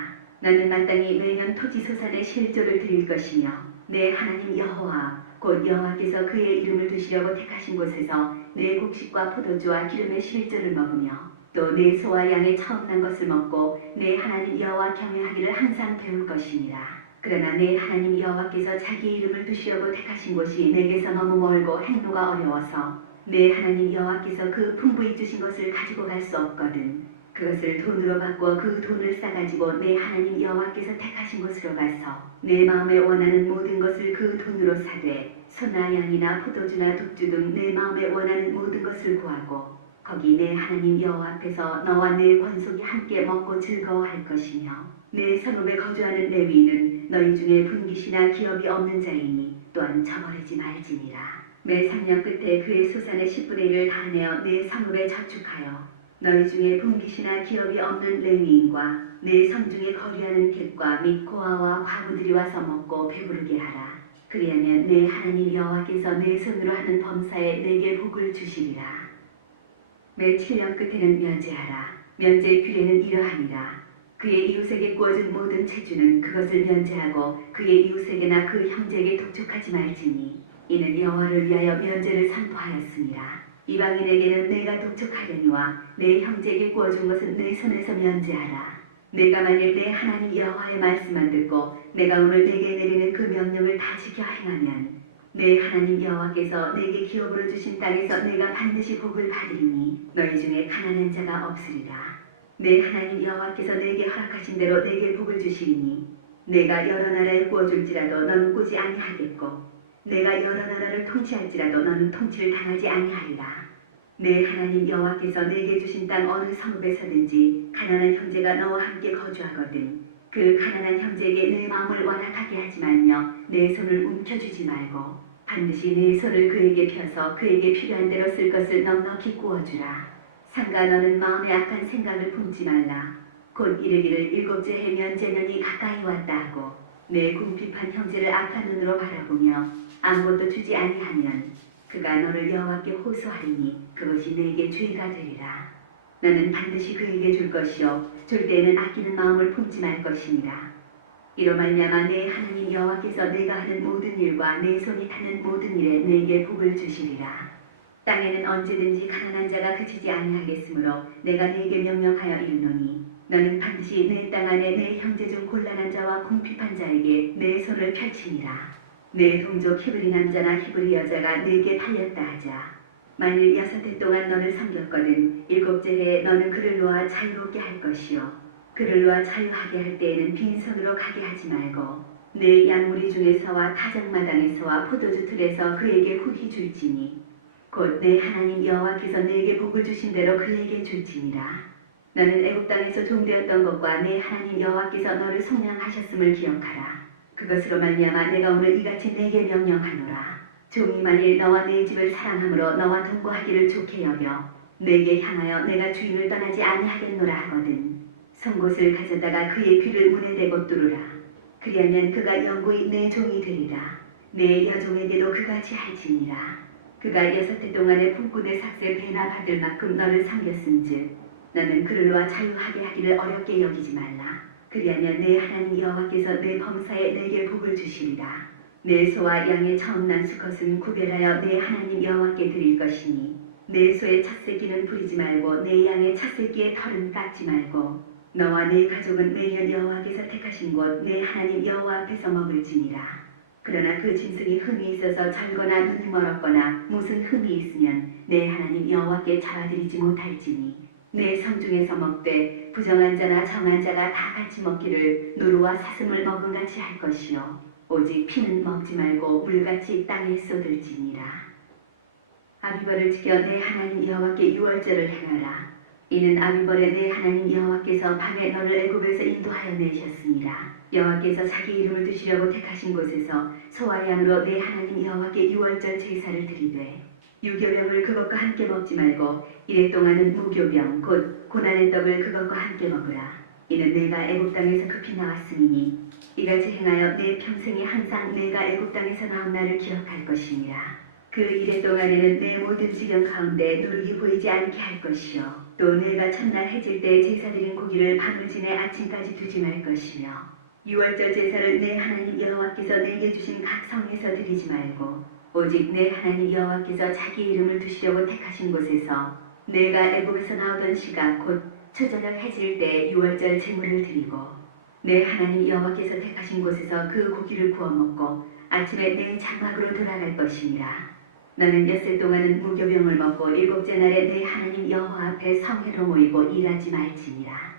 너는 마땅히 매년 토지소산의 실조를 드릴 것이며 내 하나님 여호와 곧 여호와께서 그의 이름을 두시려고 택하신 곳에서 내 곡식과 포도주와 기름의 실조를 먹으며 또 내 소와 양의 처음 난 것을 먹고 내 하나님 여호와 경외하기를 항상 배울 것이니라. 그러나 내 하나님 여호와께서 자기 이름을 두시려고 택하신 곳이 내게서 너무 멀고 행로가 어려워서 내 하나님 여호와께서 그 풍부히 주신 것을 가지고 갈 수 없거든. 그것을 돈으로 바꿔 그 돈을 싸가지고 내 하나님 여호와께서 택하신 곳으로 가서 내 마음에 원하는 모든 것을 그 돈으로 사되 소나 양이나 포도주나 독주 등 내 마음에 원하는 모든 것을 구하고 거기 내 하나님 여호와 앞에서 너와 내 권속이 함께 먹고 즐거워할 것이며 내 성읍에 거주하는 레위인은 너희 중에 분깃이나 기업이 없는 자이니 또한 저버리지 말지니라. 매 3년 끝에 그의 소산의 10분의 1을 다 내어 내 성읍에 저축하여 너희 중에 분깃이나 기업이 없는 레위인과 내 성중에 거류하는 객과 및 고아와 과부들이 와서 먹고 배부르게 하라. 그리하면 내 하나님 여호와께서 내 손으로 하는 범사에 내게 복을 주시리라. 매 7년 끝에는 면제하라. 면제의 규례는 이러하니라. 그의 이웃에게 구워준 모든 채주는 그것을 면제하고 그의 이웃에게나 그 형제에게 독촉하지 말지니 이는 여호와를 위하여 면제를 선포하였습니다. 이방인에게는 내가 독촉하려니와 내 형제에게 구워준 것은 내 손에서 면제하라. 내가 만일 내 하나님 여호와의 말씀만 듣고 내가 오늘 내게 내리는 그 명령을 다 지켜 행하면 내 하나님 여호와께서 내게 기업으로 주신 땅에서 내가 반드시 복을 받으리니 너희 중에 가난한 자가 없으리라. 내 하나님 여호와께서 내게 허락하신 대로 내게 복을 주시리니 내가 여러 나라에 구워줄지라도 너는 꾸지 아니하겠고 내가 여러 나라를 통치할지라도 너는 통치를 당하지 아니하리라. 내 하나님 여호와께서 내게 주신 땅 어느 성읍에서든지 가난한 형제가 너와 함께 거주하거든 그 가난한 형제에게 내 마음을 완악하게 하지 말며 내 손을 움켜쥐지 말고 반드시 내 손을 그에게 펴서 그에게 필요한 대로 쓸 것을 넉넉히 구워주라. 삼가 너는 마음에 악한 생각을 품지 말라. 곧 이르기를 일곱째 해 면제년이 가까이 왔다 하고 내 궁핍한 형제를 악한 눈으로 바라보며 아무것도 주지 아니하면 그가 너를 여호와께 호소하리니 그것이 내게 죄가 되리라. 너는 반드시 그에게 줄 것이요 줄 때에는 아끼는 마음을 품지 말 것이니라. 이로 말미암아 내 하나님 여호와께서 내가 하는 모든 일과 내 손이 타는 모든 일에 내게 복을 주시리라. 땅에는 언제든지 가난한 자가 그치지 아니하겠으므로 내가 네게 명령하여 이르노니 너는 반드시 내 땅 안에 내 형제 중 곤란한 자와 궁핍한 자에게 내 손을 펼치니라. 내 동족 히브리 남자나 히브리 여자가 내게 팔렸다 하자. 만일 6해 동안 너를 섬겼거든 7째 해에 너는 그를 놓아 자유롭게 할 것이요 그를 놓아 자유하게 할 때에는 빈손으로 가게 하지 말고 내 양무리 중에서와 타작마당에서와 포도주 틀에서 그에게 후히 줄지니 곧 내 하나님 여호와께서 내게 복을 주신 대로 그에게 줄지니라. 너는 애굽 땅에서 종되었던 것과 내 하나님 여호와께서 너를 속량하셨음을 기억하라. 그것으로 말미암아 내가 오늘 이같이 내게 명령하노라. 종이 만일 너와 내 집을 사랑함으로 너와 동거하기를 좋게 여겨 내게 향하여 내가 주인을 떠나지 아니하겠노라 하거든 송곳을 가져다가 그의 귀를 문에 대고 뚫으라. 그리하면 그가 영구히 내 종이 되리라. 내 여종에게도 그같이 할지니라. 그가 6해 동안에 품꾼의 삭세 배나 받을 만큼 너를 섬겼은즉 너는 그를 놓아 자유하게 하기를 어렵게 여기지 말라. 그리하면 내 하나님 여호와께서 내 범사에 내게 복을 주시리라. 내 소와 양의 처음 난 수컷은 구별하여 내 하나님 여호와께 드릴 것이니 내 소의 첫 새끼는 부리지 말고 내 양의 첫 새끼의 털은 깎지 말고 너와 내 가족은 매년 여호와께서 택하신 곳 내 하나님 여호와 앞에서 먹을지니라. 그러나 그 짐승이 흠이 있어서 절거나 눈이 멀었거나 무슨 흠이 있으면 내 하나님 여호와께 잡아드리지 못할지니 내 성중에서 먹되 부정한 자나 정한 자가 다 같이 먹기를 노루와 사슴을 먹음같이 할 것이요 오직 피는 먹지 말고 물같이 땅에 쏟을지니라. 아비벌을 지켜 내 하나님 여호와께 유월절을 행하라. 이는 아비벌에 내 하나님 여호와께서 밤에 너를 애굽에서 인도하여 내셨습니다. 여호와께서 자기 이름을 두시려고 택하신 곳에서 소와 양으로 내 하나님 여호와께 유월절 제사를 드리되 유교병을 그것과 함께 먹지 말고 이래 동안은 무교병 곧 고난의 떡을 그것과 함께 먹으라. 이는 내가 애굽 땅에서 급히 나왔음이니 이같이 행하여 내 평생이 항상 내가 애굽 땅에서 나온 날을 기억할 것이니라. 그 일의 동안에는 내 모든 지경 가운데 누룩이 보이지 않게 할 것이요 또 내가 첫날 해질 때 제사 드린 고기를 밤을 지내 아침까지 두지 말 것이며 유월절 제사를 내 하나님 여호와께서 내게 주신 각 성에서 드리지 말고 오직 내 하나님 여호와께서 자기 이름을 두시려고 택하신 곳에서 내가 애굽에서 나오던 시각 곧 초저녁 해질 때 유월절 제물을 드리고 내 하나님 여호와께서 택하신 곳에서 그 고기를 구워 먹고 아침에 내 장막으로 돌아갈 것이니라. 너는 엿새 동안은 무교병을 먹고 일곱째 날에 내 하나님 여호와 앞에 성회로 모이고 일하지 말지니라.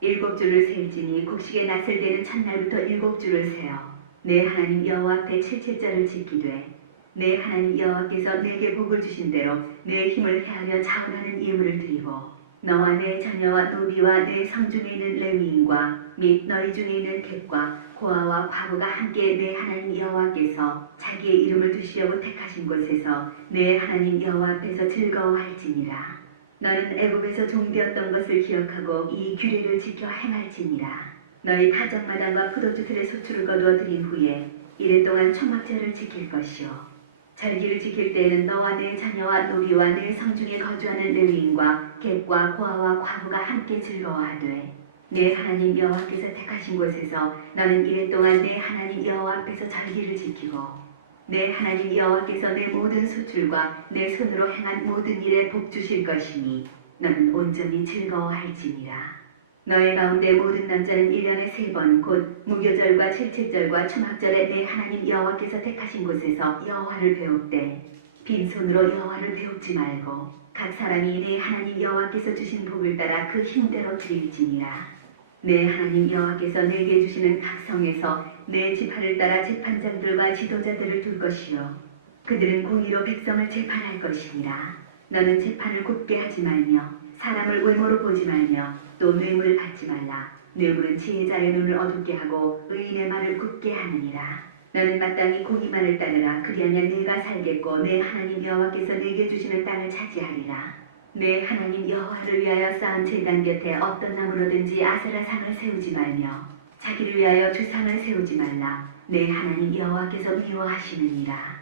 일곱 주를 셀지니 곡식의 낫을 대는 첫날부터 일곱 주를 세어 내 하나님 여호와 앞에 칠칠절을 지키되 내 하나님 여호와께서 내게 복을 주신 대로 내 힘을 해하며 자원하는 예물을 드리고 너와 내 자녀와 노비와 내 성중에 있는 레위인과 및 너희 중에 있는 객과 고아와 과부가 함께 내 하나님 여호와께서 자기의 이름을 두시려고 택하신 곳에서 내 하나님 여호와 앞에서 즐거워할지니라. 너는 애굽에서 종되었던 것을 기억하고 이 규례를 지켜 행할지니라. 너희 타작마당과 포도주틀의 소출을 거두어 드린 후에 이래 동안 초막절을 지킬 것이요 절기를 지킬 때에는 너와 내 자녀와 노비와 내 성중에 거주하는 레위인과 객과 고아와 과부가 함께 즐거워하되 내 하나님 여호와께서 택하신 곳에서 너는 이래 동안 내 하나님 여호와 앞에서 절기를 지키고 내 하나님 여호와께서 내 모든 소출과 내 손으로 행한 모든 일에 복 주실 것이니 너는 온전히 즐거워할지니라. 너의 가운데 모든 남자는 1년에 3번 곧 무교절과 칠칠절과 초막절에 내 하나님 여호와께서 택하신 곳에서 여호와를 배웁되 빈손으로 여호와를 배웁지 말고 각 사람이 내 하나님 여호와께서 주신 복을 따라 그 힘대로 드릴지니라. 내 하나님 여호와께서 내게 주시는 각 성에서 내 지파를 따라 재판장들과 지도자들을 둘 것이요 그들은 공의로 백성을 재판할 것이니라. 너는 재판을 곱게 하지 말며 사람을 외모로 보지 말며 또 뇌물을 받지 말라. 뇌물은 지혜자의 눈을 어둡게 하고 의인의 말을 굳게 하느니라. 너는 마땅히 공의만을 따르라. 그리하면 네가 살겠고 내 하나님 여호와께서 내게 주시는 땅을 차지하리라. 내 하나님 여호와를 위하여 쌓은 제단 곁에 어떤 나무로든지 아세라상을 세우지 말며 자기를 위하여 주상을 세우지 말라. 내 하나님 여호와께서 미워하시느니라.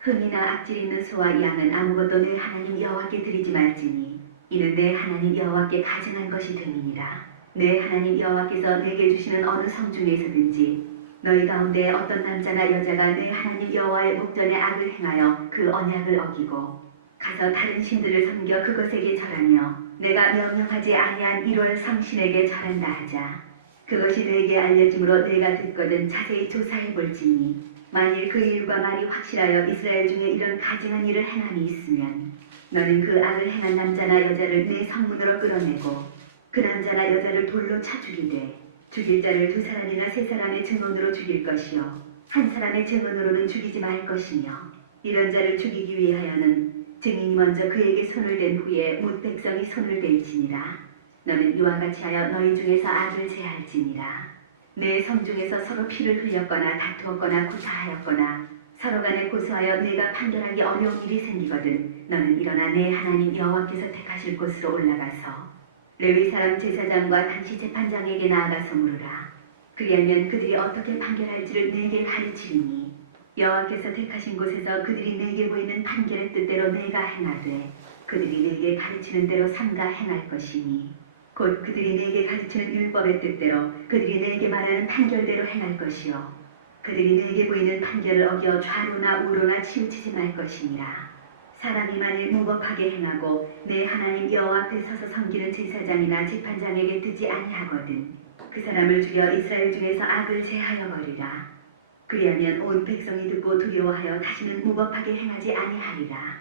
흠이나 악질 있는 소와 양은 아무것도 내 하나님 여호와께 드리지 말지니 이는 내 하나님 여호와께 가증한 것이 됨이니라. 내 하나님 여호와께서 내게 주시는 어느 성 중에서든지 너희 가운데 어떤 남자나 여자가 내 하나님 여호와의 목전에 악을 행하여 그 언약을 어기고 가서 다른 신들을 섬겨 그것에게 절하며 내가 명령하지 아니한 1월 성신에게 절한다 하자. 그것이 내게 알려짐으로 내가 듣거든 자세히 조사해 볼지니 만일 그 일과 말이 확실하여 이스라엘 중에 이런 가증한 일을 행함이 있으면 너는 그 악을 행한 남자나 여자를 내 성문으로 끌어내고 그 남자나 여자를 돌로 쳐 죽이되 죽일 자를 2사람이나 3사람의 증언으로 죽일 것이요 한 사람의 증언으로는 죽이지 말 것이며 이런 자를 죽이기 위하여는 증인이 먼저 그에게 손을 댄 후에 뭇 백성이 손을 댈지니라. 너는 이와 같이 하여 너희 중에서 악을 제할지니라. 내 성 중에서 서로 피를 흘렸거나 다투었거나 구타하였거나 서로 간에 고소하여 내가 판결하기 어려운 일이 생기거든 너는 일어나 내 하나님 여호와께서 택하실 곳으로 올라가서 레위 사람 제사장과 단시 재판장에게 나아가서 물으라. 그리하면 그들이 어떻게 판결할지를 내게 가르치리니 여호와께서 택하신 곳에서 그들이 내게 보이는 판결의 뜻대로 내가 행하되 그들이 내게 가르치는 대로 삼가 행할 것이니 곧 그들이 내게 가르치는 율법의 뜻대로 그들이 내게 말하는 판결대로 행할 것이요 그들이 내게 보이는 판결을 어겨 좌로나 우로나 치우치지 말 것이니라. 사람이 만일 무법하게 행하고 내 하나님 여호와 앞에 서서 섬기는 제사장이나 재판장에게 듣지 아니하거든 그 사람을 죽여 이스라엘 중에서 악을 제하여 버리라. 그리하면 온 백성이 듣고 두려워하여 다시는 무법하게 행하지 아니하리라.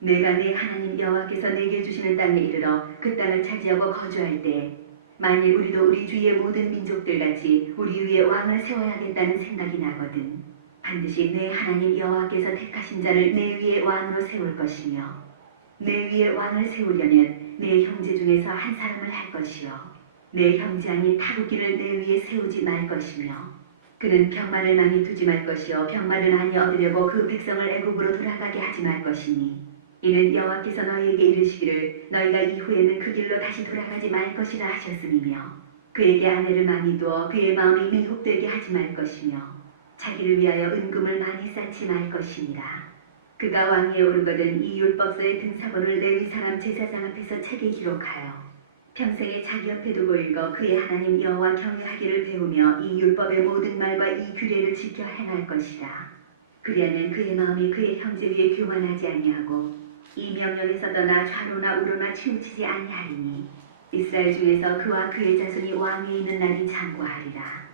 내가 내 하나님 여호와께서 내게 주시는 땅에 이르러 그 땅을 차지하고 거주할 때 만일 우리도 우리 주위의 모든 민족들같이 우리 위에 왕을 세워야겠다는 생각이 나거든 반드시 내 하나님 여호와께서 택하신 자를 내 위에 왕으로 세울 것이며 내 위에 왕을 세우려면 내 형제 중에서 한 사람을 할 것이요 내 형제 아닌 타국기를 내 위에 세우지 말 것이며 그는 병마를 많이 두지 말 것이요 병마를 많이 얻으려고 그 백성을 애굽으로 돌아가게 하지 말 것이니 이는 여호와께서 너희에게 이르시기를 너희가 이후에는 그 길로 다시 돌아가지 말 것이라 하셨음이며 그에게 아내를 많이 두어 그의 마음이 미혹되게 하지 말 것이며 자기를 위하여 은금을 많이 쌓지 말 것이니라. 그가 왕위에 오르거든 이 율법서의 등사본을 레위 사람 제사장 앞에서 책에 기록하여 평생에 자기 옆에 두고 읽어 그의 하나님 여호와 경외하기를 배우며 이 율법의 모든 말과 이 규례를 지켜 행할 것이라. 그리하면 그의 마음이 그의 형제 위에 교만하지 아니하고 이 명령에서 떠나 좌로나 우로나 치우치지 아니하리니 이스라엘 중에서 그와 그의 자손이 왕위에 있는 날이 장구하리라.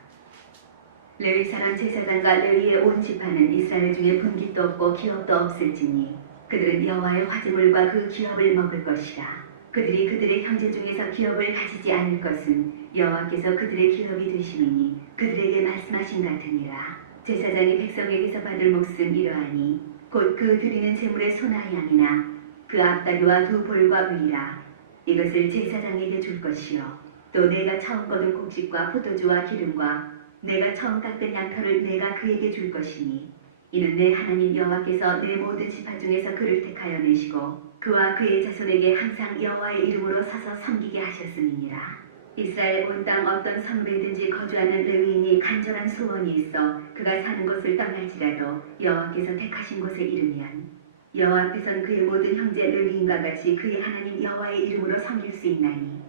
레위 사람 제사장과 레위의 온 지파는 이스라엘 중에 분깃도 없고 기업도 없을지니 그들은 여호와의 화제물과 그 기업을 먹을 것이라. 그들이 그들의 형제 중에서 기업을 가지지 않을 것은 여호와께서 그들의 기업이 되심이니 그들에게 말씀하신 같으니라. 제사장이 백성에게서 받을 몫은 이러하니 곧 그 드리는 제물의 소나 양이나 그 앞다리와 두 볼과 위라. 이것을 제사장에게 줄 것이요 또 내가 처음 거둔 곡식과 포도주와 기름과 내가 처음 깎은 양털을 내가 그에게 줄 것이니 이는 내 하나님 여호와께서 내 모든 지파 중에서 그를 택하여 내시고 그와 그의 자손에게 항상 여호와의 이름으로 서서 섬기게 하셨음이니라. 이스라엘 온 땅 어떤 성읍에든지 거주하는 레위인이 간절한 소원이 있어 그가 사는 곳을 떠날지라도 여호와께서 택하신 곳에 이르면 여호와 앞에선 그의 모든 형제 레위인과 같이 그의 하나님 여호와의 이름으로 섬길 수 있나니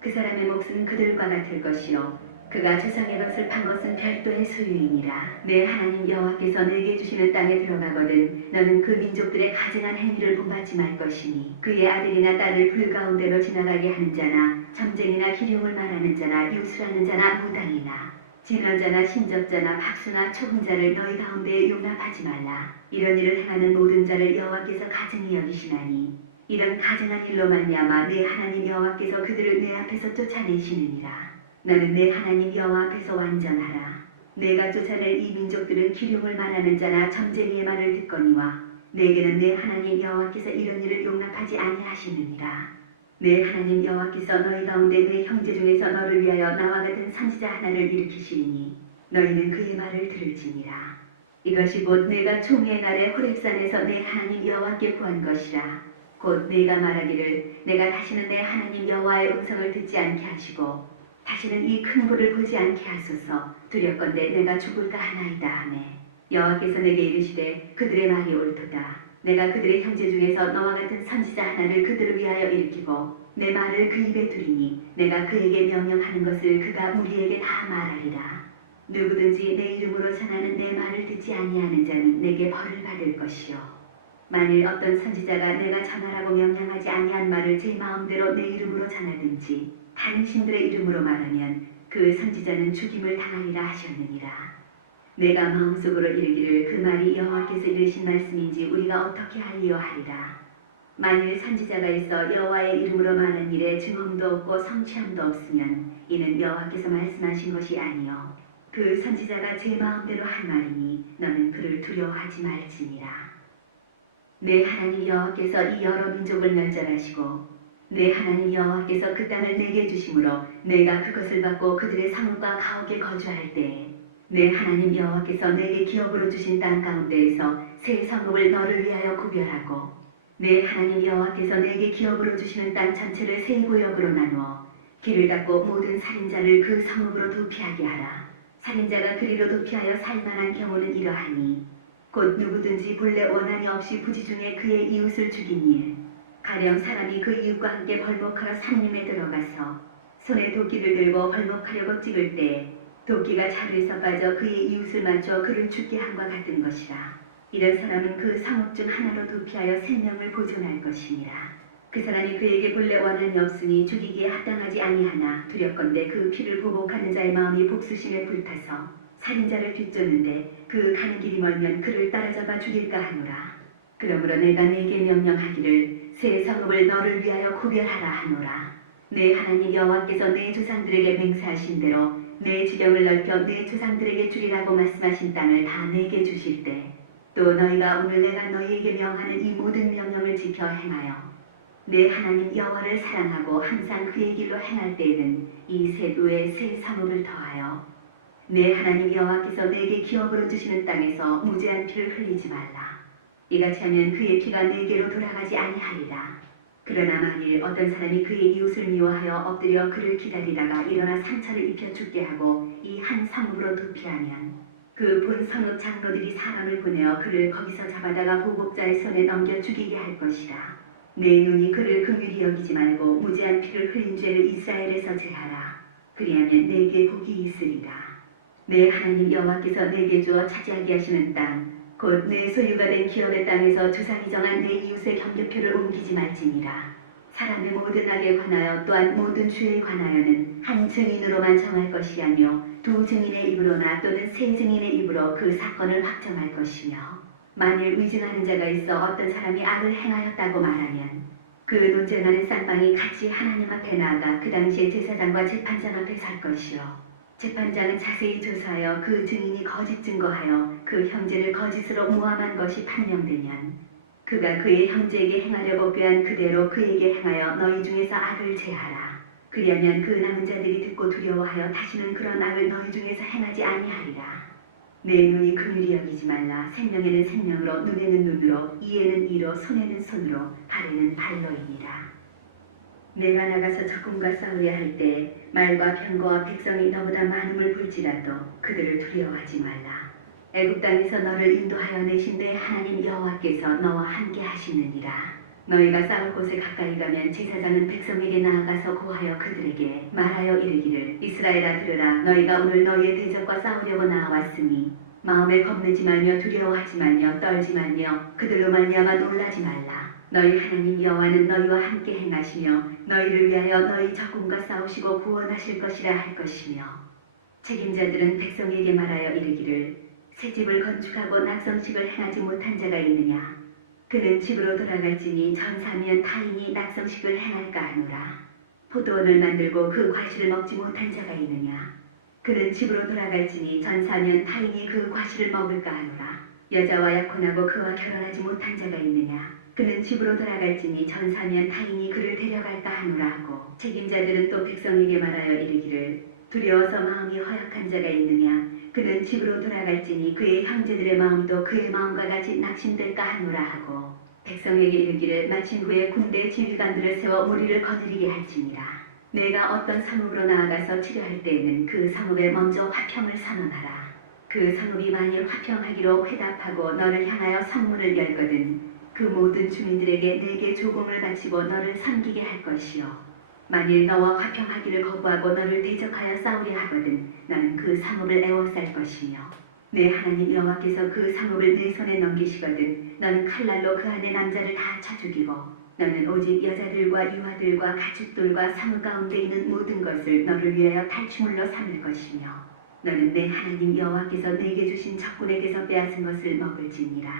그 사람의 몫은 그들과 같을 것이요 그가 조상의 것을 판 것은 별도의 소유이니라. 내 하나님 여호와께서 내게 주시는 땅에 들어가거든 너는 그 민족들의 가증한 행위를 본받지 말 것이니 그의 아들이나 딸을 불 가운데로 지나가게 하는 자나 점쟁이나 기륭을 말하는 자나 유술하는 자나 무당이나 진언자나 신접자나 박수나 초흥자를 너희 가운데에 용납하지 말라. 이런 일을 행하는 모든 자를 여호와께서 가증히 여기시나니 이런 가증한 일로 말미암아 내 하나님 여호와께서 그들을 내 앞에서 쫓아내시느니라. 너는 내 하나님 여호와 앞에서 완전하라. 내가 쫓아낼 이 민족들은 기륭을 말하는 자나 점쟁이의 말을 듣거니와 내게는 내 하나님 여호와께서 이런 일을 용납하지 아니하시느니라. 내 하나님 여호와께서 너희 가운데 내 형제 중에서 너를 위하여 나와 같은 선지자 하나를 일으키시리니 너희는 그의 말을 들을지니라. 이것이 곧 내가 총회의 날에 호렙산에서 내 하나님 여호와께 구한 것이라. 곧 내가 말하기를 내가 다시는 내 하나님 여호와의 음성을 듣지 않게 하시고 다시는 이 큰 불을 보지 않게 하소서. 두렵건대 내가 죽을까 하나이다 하매 여호와께서 내게 이르시되 그들의 말이 옳도다. 내가 그들의 형제 중에서 너와 같은 선지자 하나를 그들을 위하여 일으키고 내 말을 그 입에 두리니 내가 그에게 명령하는 것을 그가 우리에게 다 말하리라. 누구든지 내 이름으로 전하는 내 말을 듣지 아니하는 자는 내게 벌을 받을 것이요 만일 어떤 선지자가 내가 전하라고 명령하지 아니한 말을 제 마음대로 내 이름으로 전하든지 다른 신들의 이름으로 말하면 그 선지자는 죽임을 당하리라 하셨느니라. 내가 마음속으로 이르기를 그 말이 여호와께서 이르신 말씀인지 우리가 어떻게 할리요 하리라. 만일 선지자가 있어 여호와의 이름으로 말한 일에 증언도 없고 성취함도 없으면 이는 여호와께서 말씀하신 것이 아니요 그 선지자가 제 마음대로 한 말이니 너는 그를 두려워하지 말지니라. 내 하나님 여호와께서 이 여러 민족을 멸절하시고 내 하나님 여호와께서 그 땅을 내게 주심으로 내가 그것을 받고 그들의 성읍과 가옥에 거주할 때에 내 하나님 여호와께서 내게 기업으로 주신 땅 가운데에서 새 성읍을 너를 위하여 구별하고 내 하나님 여호와께서 내게 기업으로 주시는 땅 전체를 세 구역으로 나누어 길을 닫고 모든 살인자를 그 성읍으로 도피하게 하라. 살인자가 그리로 도피하여 살만한 경우는 이러하니 곧 누구든지 본래 원한이 없이 부지 중에 그의 이웃을 죽인 일 가령 사람이 그 이웃과 함께 벌목하러 산림에 들어가서 손에 도끼를 들고 벌목하려고 찍을 때 도끼가 자루에서 빠져 그의 이웃을 맞춰 그를 죽게 함과 같은 것이라. 이런 사람은 그 성읍 중 하나로 도피하여 생명을 보존할 것이니라. 그 사람이 그에게 본래 원한이 없으니 죽이기에 합당하지 아니하나 두렵건대 그 피를 보복하는 자의 마음이 복수심에 불타서 살인자를 뒤쫓는데 그 가는 길이 멀면 그를 따라잡아 죽일까 하노라. 그러므로 내가 네게 명령하기를 새 성읍을 너를 위하여 구별하라 하노라. 내 하나님 여호와께서 내 조상들에게 맹세하신 대로 내 지경을 넓혀 내 조상들에게 주리라고 말씀하신 땅을 다 내게 주실 때 또 너희가 오늘 내가 너희에게 명하는 이 모든 명령을 지켜 행하여 내 하나님 여호와를 사랑하고 항상 그의 길로 행할 때에는 이 셋 외에 새 성읍을 더하여 내 하나님 여호와께서 내게 기업으로 주시는 땅에서 무죄한 피를 흘리지 말라. 이같이 하면 그의 피가 내게로 돌아가지 아니하리라. 그러나 만일 어떤 사람이 그의 이웃을 미워하여 엎드려 그를 기다리다가 일어나 상처를 입혀 죽게 하고 이 한 성읍으로 도피하면 그 본 성읍 장로들이 사람을 보내어 그를 거기서 잡아다가 보복자의 손에 넘겨 죽이게 할 것이라. 내 눈이 그를 긍휼히 여기지 말고 무죄한 피를 흘린 죄를 이스라엘에서 제하라. 그리하면 내게 복이 있으리라. 내 하나님 여호와께서 내게 주어 차지하게 하시는 땅 곧 내 소유가 된 기업의 땅에서 주상이 정한 내 이웃의 경계표를 옮기지 말지니라. 사람의 모든 악에 관하여 또한 모든 죄에 관하여는 한 증인으로만 정할 것이 아니요 두 증인의 입으로나 또는 세 증인의 입으로 그 사건을 확정할 것이며 만일 위증하는 자가 있어 어떤 사람이 악을 행하였다고 말하면 그 논쟁하는 쌍방이 같이 하나님 앞에 나아가 그 당시에 제사장과 재판장 앞에 설 것이요 재판장은 자세히 조사하여 그 증인이 거짓 증거하여 그 형제를 거짓으로 모함한 것이 판명되면 그가 그의 형제에게 행하려고 꾀한 그대로 그에게 행하여 너희 중에서 악을 제하라. 그리하면 그 남은 자들이 듣고 두려워하여 다시는 그런 악을 너희 중에서 행하지 아니하리라. 내 눈이 긍휼히 여기지 말라. 생명에는 생명으로 눈에는 눈으로 이에는 이로 손에는 손으로 발에는 발로이니라. 내가 나가서 적군과 싸우려 할 때 말과 병거와 백성이 너보다 많음을 볼지라도 그들을 두려워하지 말라. 애굽 땅에서 너를 인도하여 내신 내 하나님 여호와께서 너와 함께 하시느니라. 너희가 싸울 곳에 가까이 가면 제사장은 백성에게 나아가서 고하여 그들에게 말하여 이르기를 이스라엘아 들으라. 너희가 오늘 너희의 대적과 싸우려고 나아왔으니 마음에 겁내지 말며 두려워하지 말며 떨지 말며 그들로 말미암아 놀라지 말라. 너희 하나님 여호와는 너희와 함께 행하시며 너희를 위하여 너희 적군과 싸우시고 구원하실 것이라 할 것이며 책임자들은 백성에게 말하여 이르기를 새 집을 건축하고 낙성식을 행하지 못한 자가 있느냐. 그는 집으로 돌아갈지니 전사면 타인이 낙성식을 행할까 하노라. 포도원을 만들고 그 과실을 먹지 못한 자가 있느냐. 그는 집으로 돌아갈지니 전사면 타인이 그 과실을 먹을까 하노라. 여자와 약혼하고 그와 결혼하지 못한 자가 있느냐. 그는 집으로 돌아갈지니 전사면 타인이 그를 데려갈까 하노라 하고 책임자들은 또 백성에게 말하여 이르기를 두려워서 마음이 허약한 자가 있느냐. 그는 집으로 돌아갈지니 그의 형제들의 마음도 그의 마음과 같이 낙심될까 하노라 하고 백성에게 이르기를 마친 후에 군대 지휘관들을 세워 무리를 거느리게 할지니라. 내가 어떤 성읍으로 나아가서 치료할 때에는 그 성읍에 먼저 화평을 선언하라. 그 성읍이 만일 화평하기로 회답하고 너를 향하여 성문을 열거든 그 모든 주민들에게 내게 조공을 바치고 너를 섬기게 할 것이요 만일 너와 화평하기를 거부하고 너를 대적하여 싸우려 하거든 너는 그 성읍을 에워쌀 것이며 내 하나님 여호와께서 그 성읍을 내 손에 넘기시거든 너는 칼날로 그 안에 남자를 다 쳐 죽이고 너는 오직 여자들과 유아들과 가축들과 성읍 가운데 있는 모든 것을 너를 위하여 탈취물로 삼을 것이며 너는 내 하나님 여호와께서 내게 주신 적군에게서 빼앗은 것을 먹을지니라.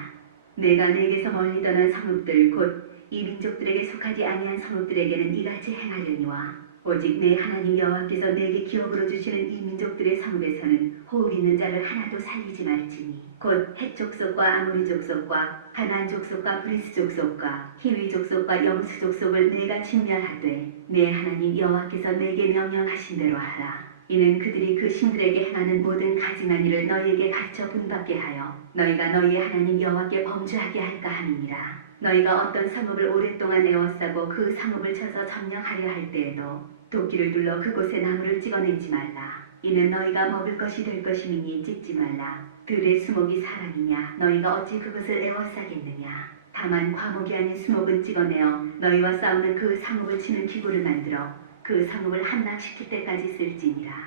내가 내게서 멀리 떠난 성읍들 곧 이 민족들에게 속하지 아니한 성읍들에게는 이같이 행하려니와 오직 내 하나님 여호와께서 내게 기업으로 주시는 이 민족들의 성읍에서는 호흡 있는 자를 하나도 살리지 말지니 곧 헷 족속과 아모리 족속과 가나안 족속과 브리스 족속과 히위 족속과 염스 족속을 내가 진멸하되 내 하나님 여호와께서 내게 명령하신 대로 하라. 이는 그들이 그 신들에게 행하는 모든 가증한 일을 너희에게 가르쳐 분받게 하여 너희가 너희의 하나님 여호와께 범죄하게 할까 함이니라. 너희가 어떤 성읍을 오랫동안 에워싸고 그 성읍을 쳐서 점령하려 할 때에도 도끼를 둘러 그곳에 나무를 찍어내지 말라. 이는 너희가 먹을 것이 될 것이니 찍지 말라. 들의 수목이 사람이냐 너희가 어찌 그것을 에워싸겠느냐. 다만 과목이 아닌 수목은 찍어내어 너희와 싸우는 그 성읍을 치는 기구를 만들어 그 성읍을 함락시킬 때까지 쓸지니라.